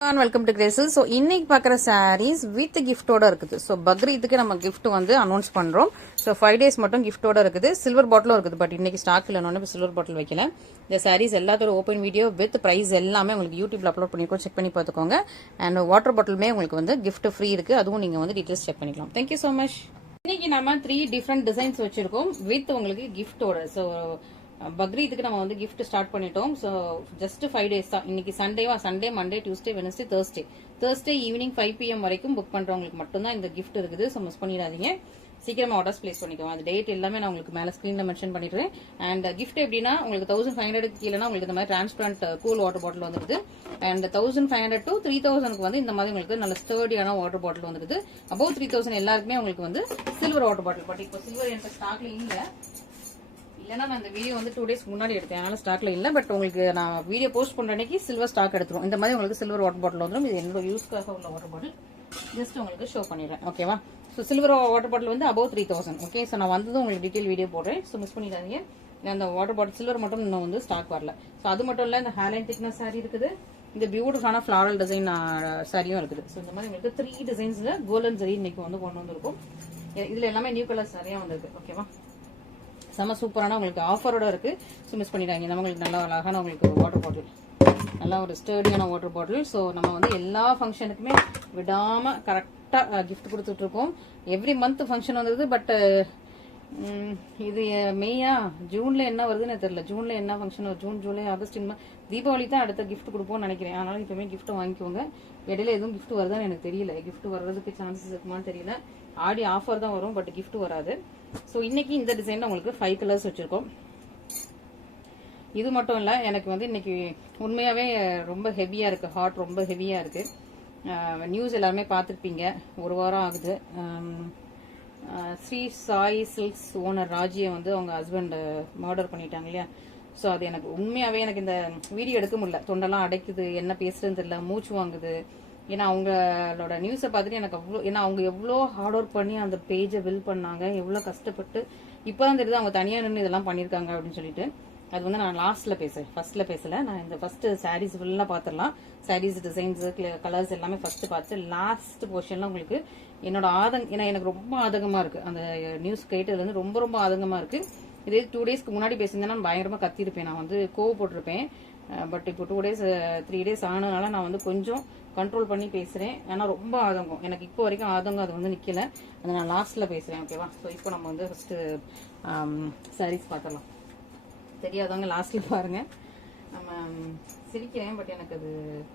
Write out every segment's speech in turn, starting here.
Welcome to கிரேசல். So இன்னைக்கு பார்க்குற saris with கிஃப்டோட இருக்குது. ஸோ பக்ரீத்துக்கு நம்ம கிஃப்ட் வந்து அனௌன்ஸ் பண்ணுறோம். ஸோ 5 days மட்டும் கிஃப்டோட இருக்குது. சில்வர் பாட்டிலும் இருக்குது. பட் இன்னைக்கு ஸ்டாக் இல்லைன்னு இப்போ சில்வர் பாட்டில் வைக்கல. இந்த சாரீஸ் எல்லாத்தோட ஓப்பன் வீடியோ வித் ப்ரைஸ் எல்லாமே உங்களுக்கு யூடியூப்ல அப்லோட் பண்ணிருக்கோம். செக் பண்ணி பார்த்துக்கோங்க. அண்ட் வாட்டர் பாட்டிலுமே உங்களுக்கு வந்து கிஃப்ட் ஃப்ரீ இருக்கு. அதுவும் நீங்க வந்து டீடைல்ஸ் செக் பண்ணிக்கலாம். Thank you so much. இன்னைக்கு நம்ம 3 டிஃப்ரெண்ட் டிசைன்ஸ் வச்சிருக்கோம் வித் உங்களுக்கு கிஃப்டோட. ஸோ பக்ரீத்துக்கு நம்ம வந்து கிஃப்ட் ஸ்டார்ட் பண்ணிட்டோம். ஸோ ஜஸ்ட் 5 days தான். இன்னைக்கு Sunday Monday Tuesday Wednesday Thursday evening 5 PM வரைக்கும் புக் பண்றவங்களுக்கு மட்டும்தான் இந்த கிஃப்ட் இருக்குது. ஸோ மிஸ் பண்ணிடாதீங்க. சீக்கிரமா ஆர்டர்ஸ் பிளேஸ் பண்ணிக்கோங்க. அது டேட் எல்லாமே நான் உங்களுக்கு மேல ஸ்கிரீன்ல மென்ஷன் பண்ணிடுறேன். அண்ட் கிஃப்ட் எப்படின்னா உங்களுக்கு 1500 கீழனா உங்களுக்கு இந்த மாதிரி டிரான்ஸ்பரண்ட் கூல் வாட்டர் பாட்டில் வந்துருது. அண்ட் 1500 to 3000 வந்து இந்த மாதிரி உங்களுக்கு நல்ல ஸ்டர்டியான வாட்டர் பாட்டில் வந்துருது. அபவ் 3000 எல்லாருக்குமே உங்களுக்கு வந்து சில்வர் வாட்டர் பாட்டில். பட் இப்போ சில்வர் எனக்கு ஸ்டாக்ல இல்ல. இல்லைன்னா நான் இந்த வீடியோ வந்து 2 days முன்னாடி எடுத்தேன். அதனால ஸ்டாக்ல இல்லை. பட் உங்களுக்கு நான் வீடியோ போஸ்ட் பண்ற அன்னைக்கு சில்வர் ஸ்டாக் எடுத்துரும். இந்த மாதிரி உங்களுக்கு சில்வர் வாட்டர் பாட்டில் வந்துடும். இது என்னோட யூஸ்க்காக உள்ள வாட்டர் பாட்டில் ஜஸ்ட் உங்களுக்கு ஷோ பண்ணிடுறேன். ஓகேவா? ஸோ சில்வர் வாட்டர் பாட்டில் வந்து அபவ் 3000. ஓகே. ஸோ நான் வந்ததும் உங்களுக்கு டீட்டெயில் வீடியோ போடுறேன். ஸோ மிஸ் பண்ணிடாதீங்க. அந்த வாட்டர் பாட்டில் சில்வர் மட்டும் இன்னும் வந்து ஸ்டாக் வரல. ஸோ அது மட்டும் இல்லை, இந்த ஹேர்லைன் திக்னஸ் சாரி இருக்குது. இந்த பியூட்டிஃபுல்லான ஃபிளாரல் டிசைன் சாரியும் இருக்குது. ஸோ இந்த மாதிரி உங்களுக்கு 3 டிசைன்ஸ்ல கோல்டன் சரி இன்னைக்கு வந்து கொண்டு வந்திருக்கும். இதுல எல்லாமே நியூ கலர்ஸ் நிறைய வந்திருக்கு. ஓகேவா? செம்ம சூப்பரான உங்களுக்கு ஆஃபரோட இருக்கு. ஸோ மிஸ் பண்ணிடாங்க. நம்மளுக்கு நல்லா அழகான உங்களுக்கு வாட்டர் பாட்டில், நல்லா ஒரு ஸ்டர்டியான வாட்டர் பாட்டில். ஸோ நம்ம வந்து எல்லா ஃபங்க்ஷனுக்குமே விடாம கரெக்டா கிஃப்ட் கொடுத்துட்டு இருக்கோம். எவ்ரி மந்த் ஃபங்க்ஷன் வந்தது. பட் இது மேயா ஜூன்ல என்ன வருதுன்னு தெரியல. ஜூன்ல என்ன ஃபங்க்ஷன் வரும்? ஜூன் ஜூலை ஆகஸ்ட் தீபாவளி தான் அடுத்த கிஃப்ட் கொடுப்போம்னு நினைக்கிறேன். அதனால இப்பவுமே கிஃப்ட் வாங்கிக்கோங்க. இடையில எதுவும் கிஃப்ட் வருதான்னு எனக்கு தெரியல. கிஃப்ட் வர்றதுக்கு சான்சஸ் இருக்குமான்னு தெரியல. ஆடி ஆஃபர் தான் வரும், பட் கிஃப்ட் வராது. ஸோ இன்னைக்கு இந்த டிசைன்ல உங்களுக்கு 5 கலர்ஸ் வச்சிருக்கோம். இது மட்டும் இல்ல, எனக்கு வந்து இன்னைக்கு உண்மையாவே ரொம்ப ஹெவியா இருக்கு. ஹார்ட் ரொம்ப ஹெவியா இருக்கு. நியூஸ் எல்லாருமே பார்த்துருப்பீங்க. ஒரு வாரம் ஆகுது. ஸ்ரீ சாய் சில்க்ஸ் ஓனர் ராஜியை வந்து அவங்க ஹஸ்பண்ட் மர்டர் பண்ணிட்டாங்க இல்லையா? ஸோ அது எனக்கு உண்மையாவே எனக்கு இந்த வீடியோ எடுக்க முடியல. தொண்டெல்லாம் அடைக்குது, என்ன பேசுறதுன்னு தெரியல, மூச்சு வாங்குது. ஏன்னா அவங்களோட நியூஸை பார்த்துட்டு எனக்கு அவ்வளோ, ஏன்னா அவங்க எவ்வளோ ஹார்ட் ஒர்க் பண்ணி அந்த பேஜை பில்ட் பண்ணாங்க, எவ்வளோ கஷ்டப்பட்டு இப்போதான் தெரியுது அவங்க தனியாக நின்று இதெல்லாம் பண்ணியிருக்காங்க அப்படின்னு சொல்லிட்டு. அது வந்து நான் லாஸ்ட்ல பேசுறேன், ஃபர்ஸ்ட்ல பேசல. நான் இந்த ஃபர்ஸ்ட் சாரீஸ் ஃபுல்லா பாத்திரலாம். சாரீஸ் டிசைன்ஸ் கலர்ஸ் எல்லாமே ஃபர்ஸ்ட் பார்த்து லாஸ்ட் போர்ஷன்ல உங்களுக்கு என்னோட ஏன்னா எனக்கு ரொம்ப ஆதங்கமா இருக்கு. அந்த நியூஸ் கேட்டதுல இருந்து ரொம்ப ரொம்ப ஆதங்கமா இருக்கு. இதே 2 daysக்கு முன்னாடி பேசியிருந்தேன்னா பயங்கரமா கத்திருப்பேன். நான் வந்து கோவப்பட்டிருப்பேன். பட் இப்போ 2 days 3 days ஆனதுனால நான் வந்து கொஞ்சம் கண்ட்ரோல் பண்ணி பேசுறேன். ஏன்னா ரொம்ப ஆதங்கம் எனக்கு இப்போ வரைக்கும் ஆதங்கம் அது வந்து நிக்கல. அதை நான் லாஸ்ட்ல பேசுறேன். ஓகேவா? ஸோ இப்போ நம்ம வந்து ஃபர்ஸ்ட் சாரீஸ் பார்த்துடலாம். தெரியாதவங்க லாஸ்ட்ல பாருங்க. நம்ம சிரிக்கிறேன், பட் எனக்கு அது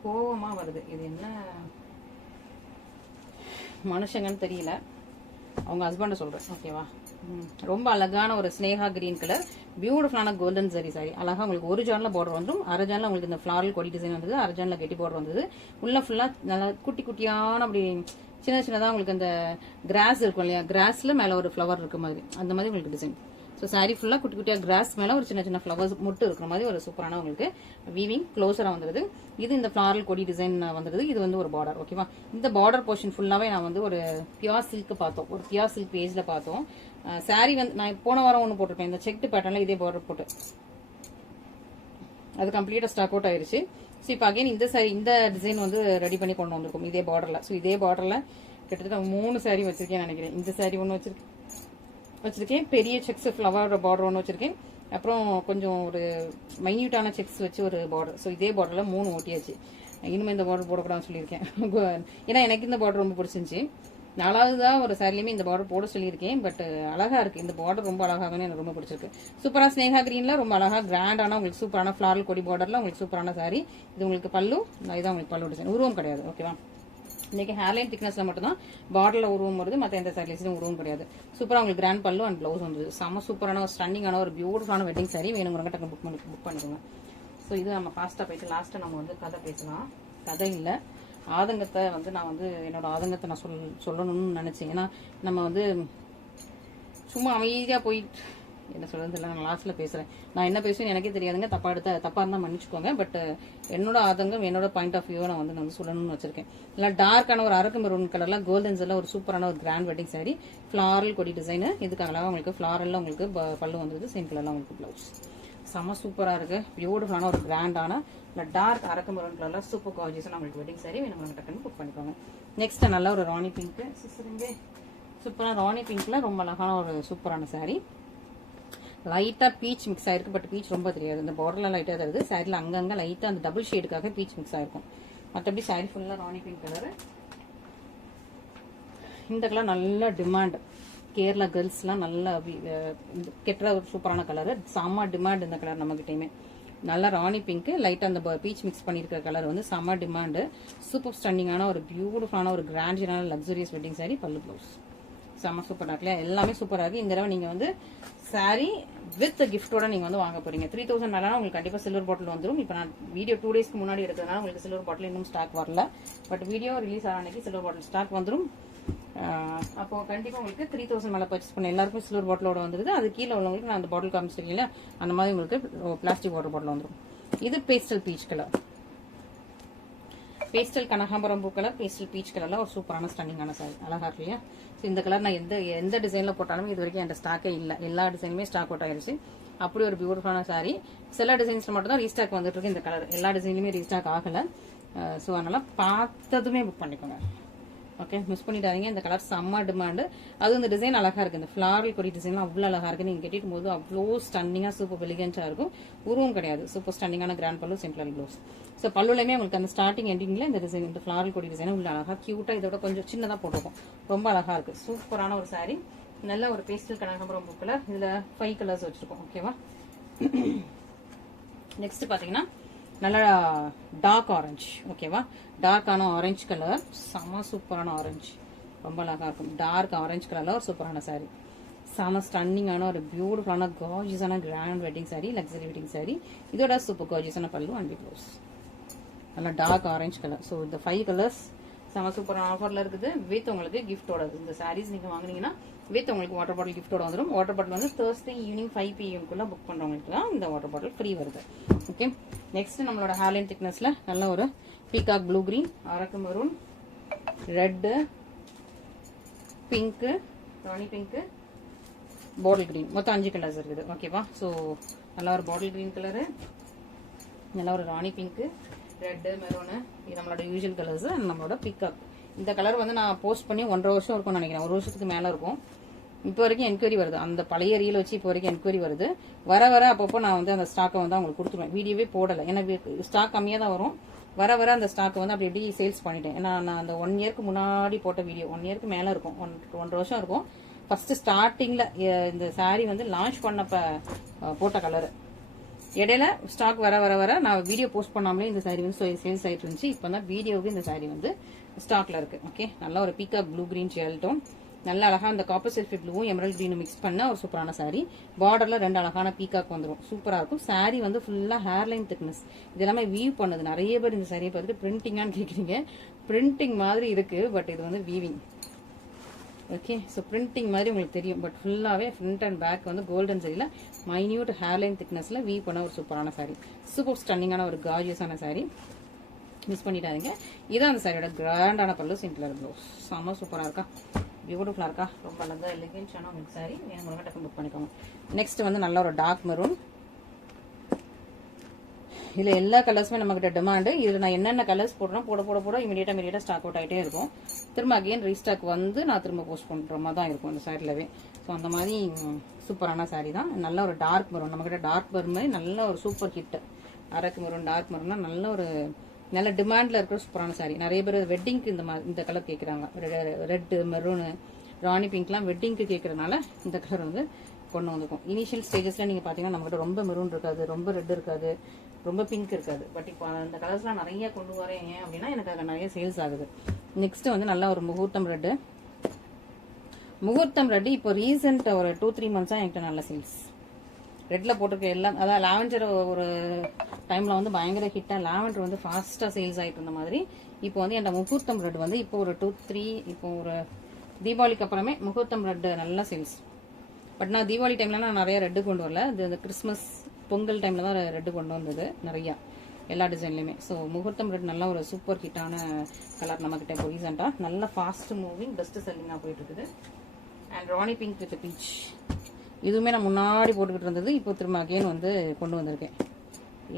கோவமா வருது. இது என்ன மனுஷங்கன்னு தெரியல. அவங்க ஹஸ்பண்ட சொல்றேன். ஓகேவா? ரொம்ப அழகான ஒரு ஸ்னேகா கிரீன் கலர் பியூட்டிஃபுல்லான கோல்டன் சரி சாரி. அழகா உங்களுக்கு ஒரு ஜான்ல பார்டர் வந்துடும். அரை ஜான்ல உங்களுக்கு இந்த ஃபிளாரல் கொடி டிசைன் வந்தது. அரை ஜான்ல கெட்டி பார்டர் வந்தது. உள்ள ஃபுல்லா நல்லா குட்டி குட்டியான அப்படி சின்ன சின்னதா உங்களுக்கு அந்த கிராஸ் இருக்கும் இல்லையா? கிராஸ்ல மேல ஒரு ஃபிளவர் இருக்க மாதிரி அந்த மாதிரி உங்களுக்கு டிசைன். ஸோ சாரி ஃபுல்லா குட்டி குட்டியா கிராஸ் மேல ஒரு சின்ன சின்ன ஃபிளவர்ஸ் முட்டு இருக்கிற மாதிரி ஒரு சூப்பரான உங்களுக்கு வீவிங் க்ளோஸரா வந்துருது. இது இந்த ஃபிளாரல் கொடி டிசைன் வந்துருது. இது வந்து ஒரு பார்டர். ஓகேவா? இந்த பார்டர் போர்ஷன் ஃபுல்லாவே நான் வந்து ஒரு பியூர் சில்க் பார்த்தோம். ஒரு பியூர் சில்க் பேஜ்ல பார்த்தோம். சாரி வந்து நான் போன வாரம் ஒன்று போட்டிருப்பேன். இந்த செக்டு பேட்டர்ல இதே பார்டர் போட்டு அது கம்ப்ளீட்டா ஸ்டாக் அவுட் ஆயிருச்சு. ஸோ இப்போ அகைன் இந்த டிசைன் வந்து ரெடி பண்ணி கொண்டு வந்திருக்கும் இதே பார்டர்ல. ஸோ இதே பார்டர்ல கிட்டத்தட்ட 3 சாரி வச்சிருக்கேன் நினைக்கிறேன். இந்த சாரி ஒன்று வச்சிருக்கேன். பெரிய செக்ஸ் ஃபிளவர் பார்டர் ஒன்று வச்சிருக்கேன். அப்புறம் கொஞ்சம் ஒரு மைன்யூட்டான செக்ஸ் வச்சு ஒரு பார்டர். ஸோ இதே பார்டர்ல 3 ஓட்டியாச்சு. இனிமே இந்த பார்டர் போடக்கூடாதுன்னு சொல்லியிருக்கேன். ஏன்னா எனக்கு இந்த பார்டர் ரொம்ப பிடிச்சிருந்துச்சு. 4வதுதான் ஒரு சாரிலுமே இந்த பார்டர் போட சொல்லியிருக்கேன். பட் அழகா இருக்கு. இந்த பார்டர் ரொம்ப அழகாகவே எனக்கு ரொம்ப பிடிச்சிருக்கு. சூப்பரா ஸ்னேகா கிரீன்ல ரொம்ப அழகா கிராண்டான உங்களுக்கு சூப்பரான ஃபிளாரல் கொடி பார்டர்ல உங்களுக்கு சூப்பரான சாரி. இது உங்களுக்கு பல்லு. இதான் உங்களுக்கு பல்லு டிசைன். உருவம் கிடையாது. ஓகேவா? இன்னைக்கு ஹேர்லைன் திக்னஸ்ல மட்டும் தான் பார்டர்ல உருவம் வருது. மற்ற எந்த சாரீஸ்லயும் உருவம் கிடையாது. சூப்பரா உங்களுக்கு கிராண்ட் பல்லு அண்ட் பிளவுஸ் வந்து செம்ம சூப்பரான ஒரு ஸ்டன்னிங்கான ஒரு பியூட்டிஃபுல்லான வெட்டிங் சாரி. வேணுங்கிறவங்க டக்கு புக் பண்ணிக்கோங்க. ஸோ இது நம்ம ஃபாஸ்டா போயிட்டு லாஸ்ட்டா நம்ம வந்து கதை பேசலாம். கதை இல்லை, ஆதங்கத்தை வந்து நான் வந்து என்னோட ஆதங்கத்தை நான் சொல்லணும்னு நினைச்சேன். ஏன்னா நம்ம வந்து சும்மா அமைதியா போயிட்டு என்ன சொல்றது இல்லை. நான் லாஸ்ட்ல பேசுறேன். நான் என்ன பேசுவேன் எனக்கே தெரியாதுங்க. தப்பா இருந்தா மன்னிச்சுக்கோங்க. பட் என்னோட ஆதங்கம், என்னோட பாயிண்ட் ஆஃப் வியூ நான் வந்து சொல்லணும்னு வச்சிருக்கேன். இல்லை டார்க்கான ஒரு அரக்கு மெரூன் கலர்ல கோல்டன்ஸ்ல ஒரு சூப்பரான ஒரு கிராண்ட் வெட்டிங் சாரி ஃபிளாரல் கொடி டிசைன். இதுக்காக உங்களுக்கு ஃபிளாரல்ல உங்களுக்கு பல்லு வந்தது. சேம் கலர்ல உங்களுக்கு பிளவுஸ். செம சூப்பராக இருக்குது. பியூட்டிஃபுல்லான ஒரு கிராண்டான இல்லை டார்க் அரக்கு மெரூன் கலரில் சூப்பர் கார்ஜியஸாக நம்மளுக்கு வெட்டிங் சாரி வேணும் டக்குன்னு புக் பண்ணிக்கோங்க. நெக்ஸ்ட் நல்ல ஒரு ராணி பிங்க்கு சூப்பராக ராணி பிங்க்கில் ரொம்ப அழகான ஒரு சூப்பரான சாரி. லைட்டாக பீச் மிக்ஸ் ஆயிருக்கு. பட் பீச் ரொம்ப தெரியாது. இந்த பார்டர்லாம் லைட்டாக தருது. சாரியில் அங்கங்கே லைட்டாக அந்த டபுள் ஷேடுக்காக பீச் மிக்ஸ் ஆயிருக்கும். மற்றபடி சாரி ஃபுல்லாக ராணி பிங்க் கலரு. இந்த கலர் நல்ல டிமாண்ட். கேரளா கேர்ள்ஸ்லாம் நல்லா கெட்டுற ஒரு சூப்பரான கலரு. செம்ம டிமாண்ட் இந்த கலர் நம்மகிட்டயுமே. நல்லா ராணி பிங்க்கு லைட்டாக அந்த பீச் மிக்ஸ் பண்ணியிருக்கிற கலர் வந்து செம்ம டிமாண்டு. சூப்பர் ஸ்டன்னிங்கான ஒரு பியூட்டிஃபுல்லான ஒரு கிராண்டியரான லக்ஸரியஸ் வெட்டிங் சாரி. பல்லு ப்ளவுஸ் செம்ம சூப்பராக இருக்குல்ல. எல்லாமே சூப்பராக இருக்குது. இந்த தடவை நீங்கள் வந்து சாரி வித் கிஃப்டோட நீங்கள் வந்து வாங்க போறீங்க. 3000 மேலே உங்களுக்கு கண்டிப்பாக சில்வர் பாட்டில் வந்துடும். இப்போ நான் வீடியோ 2 டேஸ்க்கு முன்னாடி எடுத்ததுனால உங்களுக்கு சில்வர் பாட்டில் இன்னும் ஸ்டாக் வரல. பட் வீடியோ ரிலீஸ் ஆன அன்னைக்கு சில்வர் பாட்டில் ஸ்டாக் வந்துடும். அப்போ கண்டிப்பாக உங்களுக்கு 3000 மேலே பர்ச்சேஸ் பண்ண எல்லாருக்கும் சில்வர் பாட்டிலோட வந்துருது. அது கீழே உள்ளவங்களுக்கு நான் அந்த பாட்டில் காமிச்சிருக்கீங்களா, அந்த மாதிரி உங்களுக்கு பிளாஸ்டிக் வாட்டர் பாட்டில் வந்துடும். இது பேஸ்டல் பீச் கலர். பேஸ்டல் கனகாம்பரம் பூ கலர், பேஸ்டல் பீச் கலர்ல ஒரு சூப்பரான ஸ்டன்னிங்கான சாரி. அழகா இருக்கு இல்லையா? இந்த கலர் நான் எந்த டிசைன்ல போட்டாலும் இது வரைக்கும் என்கிட்ட ஸ்டாக்கே இல்லை. எல்லா டிசைனுமே ஸ்டாக் அவுட் ஆயிடுச்சு. அப்படி ஒரு பியூட்டிஃபுல்லான சாரி. சில டிசைன்ஸ்ல மட்டும் தான் ரீஸ்டாக் வந்துட்டு இருக்கு. இந்த கலர் எல்லா டிசைன்லயுமே ரீஸ்டாக் ஆகல. ஸோ அதனால பார்த்ததுமே புக் பண்ணிக்கோங்க. ஓகே, மிஸ் பண்ணிட்டாதீங்க. இந்த கலர் செம்ம டிமாண்டு. அது இந்த டிசைன் அழகா இருக்கு. இந்த ஃபிளாரல் கொடி டிசைன்லாம் அவ்வளோ அழகா இருக்கு. நீங்க கட்டிக்கும் போது அவ்வளோ ஸ்டன்னிங்கா சூப்பர் எலிகென்ட்டா இருக்கும். உருவம் கிடையாது. சூப்பர் ஸ்டன்னிங்கான கிராண்ட் பல்லு, சிம்பிள் ப்ளவுஸ். ஸோ பல்லுலையுமே உங்களுக்கு அந்த ஸ்டார்டிங் எண்டிங்ல இந்த டிசைன், இந்த ஃபிளாரல் கொடி டிசைன் உள்ள அழகா கியூட்டா இதோட கொஞ்சம் சின்னதா போட்டிருக்கும். ரொம்ப அழகா இருக்கு. சூப்பரான ஒரு சாரி. நல்ல ஒரு பேஸ்டல் கனகாம்பரம் பூ கலர். இதுல 5 கலர்ஸ் வச்சிருக்கோம். ஓகேவா? நெக்ஸ்ட் பாத்தீங்கன்னா நல்லா டார்க் ஆரஞ்சு. ஓகேவா? டார்க்கான ஆரஞ்சு கலர். செம சூப்பரான ஆரஞ்சு. ரொம்ப அழகா இருக்கும். டார்க் ஆரஞ்சு கலர்ல ஒரு சூப்பரான சாரி. செம ஸ்டன்னிங்கான ஒரு பியூட்டிஃபுல்லான கார்ஜியஸான grand wedding sari, luxury wedding sari. இதோட சூப்பர் கார்ஜியஸான பல்லு அண்ட் ப்ளவுஸ். நல்லா டார்க் ஆரஞ்சு கலர். ஸோ இந்த 5 கலர்ஸ் செம சூப்பரான ஆஃபர்ல இருக்குது. வித் உங்களுக்கு கிஃப்டோட. இந்த சாரீஸ் நீங்க வாங்குனீங்கன்னா வித் உங்களுக்கு வாட்டர் பாட்டில் கிஃப்டோட வந்துடும். வாட்டர் பாட்டில் வந்து Thursday ஈவினிங் 5 PM குள்ள புக் பண்றவங்களுக்கு தான் இந்த வாட்டர் பாட்டில் ஃப்ரீ வருது. ஓகே, நெக்ஸ்ட் நம்மளோட ஹேர்லைன் திக்னஸ்ல நல்ல ஒரு பீகாக் ப்ளூ கிரீன், அரக்கு மெரூன், ரெட், பிங்க், ராணி பிங்க், பாட்டில் கிரீன், மொத்தம் 5 கலர்ஸ் இருக்குது. ஓகேவா? ஸோ நல்லா ஒரு பாட்டில் கிரீன் கலரு, நல்லா ஒரு ராணி பிங்க், ரெட், மெரூனு, இது நம்மளோட யூஷுவல் கலர்ஸ். நம்மளோட பீகாக். இந்த கலர் வந்து நான் போஸ்ட் பண்ணி 1.5 வருஷம் இருக்கும்னு நினைக்கிறேன். 1 வருஷத்துக்கு மேல இருக்கும். இப்போ வரைக்கும் என்கொயரி வருது. அந்த பழைய ரீல் வச்சு இப்போ வரைக்கும் என்கொயரி வருது. வர அப்பப்போ நான் வந்து அந்த ஸ்டாக்கை வந்து அவங்களுக்கு கொடுத்துருவேன். வீடியோவே போடலை. ஏன்னா ஸ்டாக் கம்மியாக தான் வரும். வர அந்த ஸ்டாக்கை வந்து அப்படி எப்படி சேல்ஸ் பண்ணிட்டேன். ஏன்னா நான் அந்த 1 இயர்க்கு முன்னாடி போட்ட வீடியோ 1 இயர்க்கு மேலே இருக்கும். 1.5 வருஷம் இருக்கும். ஃபர்ஸ்ட் ஸ்டார்டிங்ல இந்த சாரீ வந்து லான்ச் பண்ணப்ப போட்ட கலரு. இடையில ஸ்டாக் வர நான் வீடியோ போஸ்ட் பண்ணாமலே இந்த சாரி வந்து சேல்ஸ் ஆயிட்டு இருந்துச்சு. இப்போ தான் வீடியோவுக்கு இந்த சாரி வந்து ஸ்டாக்ல இருக்கு. ஓகே, நல்லா ஒரு peacock blue green gel tone. நல்லா அழகா அந்த காப்பர் செல்ஃபி ப்ளூவும் எமரல்ட் கிரீனும் மிக்ஸ் பண்ண ஒரு சூப்பரான சாரி. பார்டர்ல 2 அழகான பீகாக் வந்துடும். சூப்பரா இருக்கும். சாரி வந்து ஃபுல்லா ஹேர்லைன் திக்னஸ். இது எல்லாமே வீவ் பண்ணது. நிறைய பேர் இந்த சாரியை பார்த்துட்டு பிரிண்டிங்கான்னு கேட்குறீங்க. பிரிண்டிங் மாதிரி இருக்கு, பட் இது வந்து வீவிங். ஓகே, ஸோ பிரிண்டிங் மாதிரி உங்களுக்கு தெரியும். பட் ஃபுல்லாகவே ஃப்ரண்ட் அண்ட் பேக் வந்து கோல்டன் சரியில் மைன்யூட் ஹேர்லைன் திக்னஸ்ல வீவ் பண்ண ஒரு சூப்பரான சாரி. சூப்பர் ஸ்டன்னிங்கான ஒரு கார்ஜியஸான சாரி. மிஸ் பண்ணிட்டாதீங்க. இதான் அந்த சாரியோட கிராண்டான பல்லு, சிம்பிள் ப்ளவுஸ். செம்ம சூப்பராக இருக்கா, பியூட்டிஃபுல்லாக இருக்கா, ரொம்ப அழகா எலிகென்ட்டான உங்களுக்கு சாரி. வேணுங்க டக்கு புக் பண்ணிக்கோங்க. நெக்ஸ்ட் வந்து நல்ல ஒரு டார்க் மெரூன். இதில் எல்லா கலர்ஸுமே நம்மகிட்ட டிமாண்டு. இதில் நான் என்னென்ன கலர்ஸ் போடுறோம் போட இமீடியட்டாக ஸ்டாக் அவுட் ஆகிட்டே இருக்கும். திரும்ப அகைன் ரீஸ்டாக் வந்து நான் திரும்ப போஸ்ட் பண்ணுற மாதிரி தான் இருக்கும் இந்த சாரிலவே. ஸோ அந்த மாதிரி சூப்பரான சாரி தான். நல்ல ஒரு டார்க் மெரூன். நம்மகிட்ட டார்க் மெரூன் மாதிரி நல்ல ஒரு சூப்பர் ஹிட். அரக்கு மெரூன், டார்க் மெரூன்னா நல்ல டிமாண்டில் இருக்கிற சூப்பரான சாரி. நிறைய பேர் வெட்டிங்க்கு இந்த கலர் கேட்குறாங்க. ரெட்டு, மெரூனு, ராணி பிங்க்லாம் வெட்டிங்க்கு கேட்கறதுனால இந்த கலர் வந்து கொண்டு வந்திருக்கும். இனிஷியல் ஸ்டேஜஸ்ல நீங்க பாத்தீங்கன்னா நம்மகிட்ட ரொம்ப மெரூன் இருக்காது, ரொம்ப ரெட் இருக்காது, ரொம்ப பிங்க் இருக்காது. பட் இப்போ அந்த கலர்ஸ்லாம் நிறைய கொண்டு வரேன். ஏன் அப்படின்னா எனக்கு அதில் நிறைய சேல்ஸ் ஆகுது. நெக்ஸ்ட் வந்து நல்லா ஒரு முகூர்த்தம் ரெட்டு. முகூர்த்தம் ரெட்டு இப்போ ரீசெண்ட் ஒரு 2-3 மந்த்ஸா என்கிட்ட நல்ல சேல்ஸ். ரெட்ல போட்டிருக்க எல்லாம், அதாவது லாவெண்டர் ஒரு டைம்ல வந்து பயங்கர ஹிட்டா லாவெண்டர் வந்து ஃபாஸ்டா சேல்ஸ் ஆயிட்டு இருந்த மாதிரி இப்போ வந்து என் முகூர்த்தம் ரெட் வந்து இப்போ ஒரு 2-3 இப்போ ஒரு தீபாவளிக்கு அப்புறமே முகூர்த்தம் ரெட் நல்லா சேல்ஸ். பட் நான் தீபாவளி டைம்ல நான் நிறைய ரெட்டு கொண்டு வரல. இந்த கிறிஸ்மஸ் பொங்கல் டைம்ல தான் ரெட்டு கொண்டு வந்தது நிறைய, எல்லா டிசைன்லயுமே. ஸோ முகூர்த்தம் ரெட் நல்ல ஒரு சூப்பர் ஹிட்டான கலர் நம்ம கிட்ட இப்போ ரீசெண்டா நல்ல ஃபாஸ்ட் மூவிங் பெஸ்ட் செல்லிங்கா போயிட்டு இருக்குது. And Rani pink with beach. இதுவுமே நான் முன்னாடி போட்டுக்கிட்டு இருந்தது, இப்போ திரும்ப அகைன் வந்து கொண்டு வந்திருக்கேன்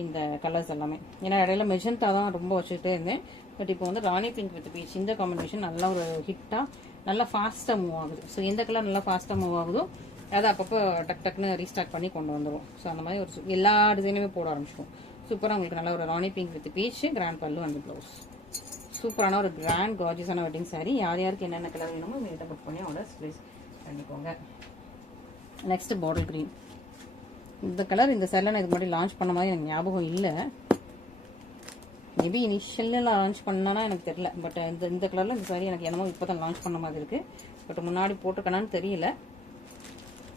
இந்த கலர்ஸ் எல்லாமே. ஏன்னா இடையில மெஜந்தா தான் ரொம்ப வச்சுக்கிட்டே இருந்தேன். பட் இப்போ வந்து ராணி பிங்க் வித் பீச் இந்த காம்பினேஷன் நல்லா ஒரு ஹிட்டாக நல்லா ஃபாஸ்ட்டாக மூவ் ஆகுது. ஸோ எந்த கலர் நல்லா ஃபாஸ்ட்டாக மூவ் ஆகுதோ அதை அப்பப்போ டக் டக்குன்னு ரீஸ்டார்ட் பண்ணி கொண்டு வந்துடும். ஸோ அந்த மாதிரி ஒரு எல்லா டிசைனுமே போட ஆரம்பிச்சிடும். சூப்பராக உங்களுக்கு நல்லா ஒரு ராணி பிங்க் வித் பீச் கிராண்ட் பல்லு அண்ட் ப்ளவுஸ். சூப்பரான ஒரு கிராண்ட் கார்ஜியஸான வெட்டிங் சாரி. யார் யாருக்கு என்னென்ன கலர் வேணுமோ இவங்ககிட்ட புக் பண்ணி அவங்கள ஸ்ப்ளேஸ் பண்ணிக்கோங்க. Next bottle green. இந்த கலர் இந்த சாரியில் நான் இதுக்கு முன்னாடி லான்ச் பண்ண மாதிரி எனக்கு ஞாபகம் இல்லை. மேபி இனிஷியலில் லான்ச் பண்ணனா எனக்கு தெரியல. பட் இந்த கலரில் இந்த சாரி எனக்கு என்னமோ இப்போ தான் லான்ச் பண்ண மாதிரி இருக்குது. பட் முன்னாடி போட்டிருக்கேனான்னு தெரியல.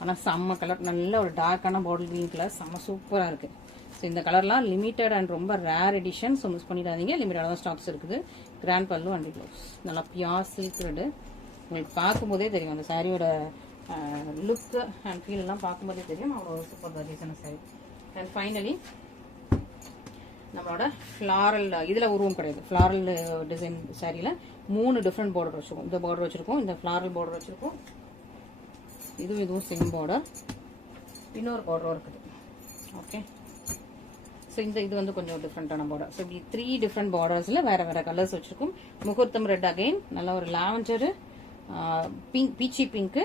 ஆனால் செம்ம கலர், நல்ல ஒரு டார்க்கான பாட்டில் கிரீன் கலர், செம்ம சூப்பராக இருக்குது. ஸோ இந்த கலர்லாம் லிமிட்டட் அண்ட் ரொம்ப ரேர் எடிஷன். ஸோ மிஸ் பண்ணிடாதீங்க. லிமிட்டடாக தான் ஸ்டாக்ஸ் இருக்குது. கிராண்ட் பல்லு அண்ட் ப்ளவுஸ். நல்லா பியூர் சில்க் ரெட். உங்களுக்கு பார்க்கும்போதே தெரியும் அந்த சாரியோட லுக் அண்ட் ஃபீல் எல்லாம் பார்க்கும்போதே தெரியும் அவ்வளோ சூப்பர் கார்ஜியஸான சாரி. அண்ட் ஃபைனலி நம்மளோட ஃப்ளாரல் இதில் உருவம் கிடையாது. ஃப்ளாரல் டிசைன் சாரியில் 3 டிஃப்ரெண்ட் பார்டர் வச்சுருக்கோம். இந்த பார்டர் வச்சுருக்கோம், இந்த ஃப்ளாரல் பார்டர் வச்சுருக்கோம், இதுவும் சேம் பார்டர், இன்னொரு பார்டரும் இருக்குது. ஓகே, ஸோ இது வந்து கொஞ்சம் டிஃப்ரெண்ட்டான பார்டர். ஸோ இப்படி 3 டிஃப்ரெண்ட் பார்டர்ஸில் வேறு வேறு கலர்ஸ் வச்சுருக்கோம். முகூர்த்தம் ரெட் அகைன் நல்லா ஒரு லாவெண்டரு, பிங்க், பீச்சி பிங்க்கு.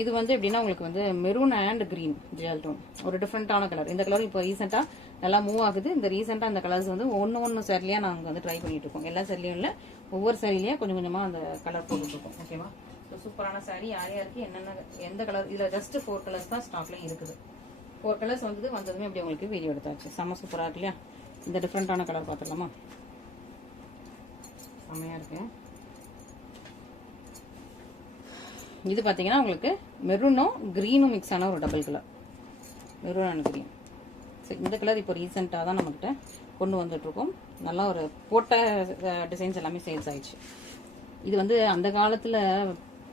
இது வந்து எப்படின்னா உங்களுக்கு வந்து maroon and green gel tone, ஒரு டிஃப்ரெண்ட்டான கலர். இந்த கலர் இப்போ ரீசெண்டாக நல்லா மூவ் ஆகுது. இந்த ரீசெண்டாக அந்த கலர்ஸ் வந்து ஒன்று சரிலையாக நாங்கள் வந்து ட்ரை பண்ணிட்டு இருக்கோம். எல்லா சரிலையும் இல்லை, ஒவ்வொரு சரிலையாக கொஞ்சம் கொஞ்சமாக அந்த கலர் போட்டுருக்கோம். ஓகேவா? ஸோ சூப்பரான சாரி. யார் யாருக்கு என்னென்ன எந்த கலர், இதில் ஜஸ்ட் 4 கலர்ஸ் தான் ஸ்டாக்லையும் இருக்குது. 4 கலர்ஸ் வந்ததுமே அப்படி உங்களுக்கு வீடியோ எடுத்தாச்சு. செம்ம சூப்பராக இருக்கு இல்லையா? இந்த டிஃப்ரெண்ட்டான கலர் பார்த்துடலாமா? செம்மையாக இருக்கு. இது பார்த்தீங்கன்னா உங்களுக்கு மெரூனும் கிரீனும் மிக்ஸ் ஆன ஒரு double colour, maroon and green. So இந்த கலர் இப்போ ரீசெண்டாக தான் நம்மகிட்ட கொண்டு வந்துட்ருக்கோம். நல்லா ஒரு போட்ட டிசைன்ஸ் எல்லாமே சேல்ஸ் ஆயிடுச்சு. இது வந்து அந்த காலத்தில்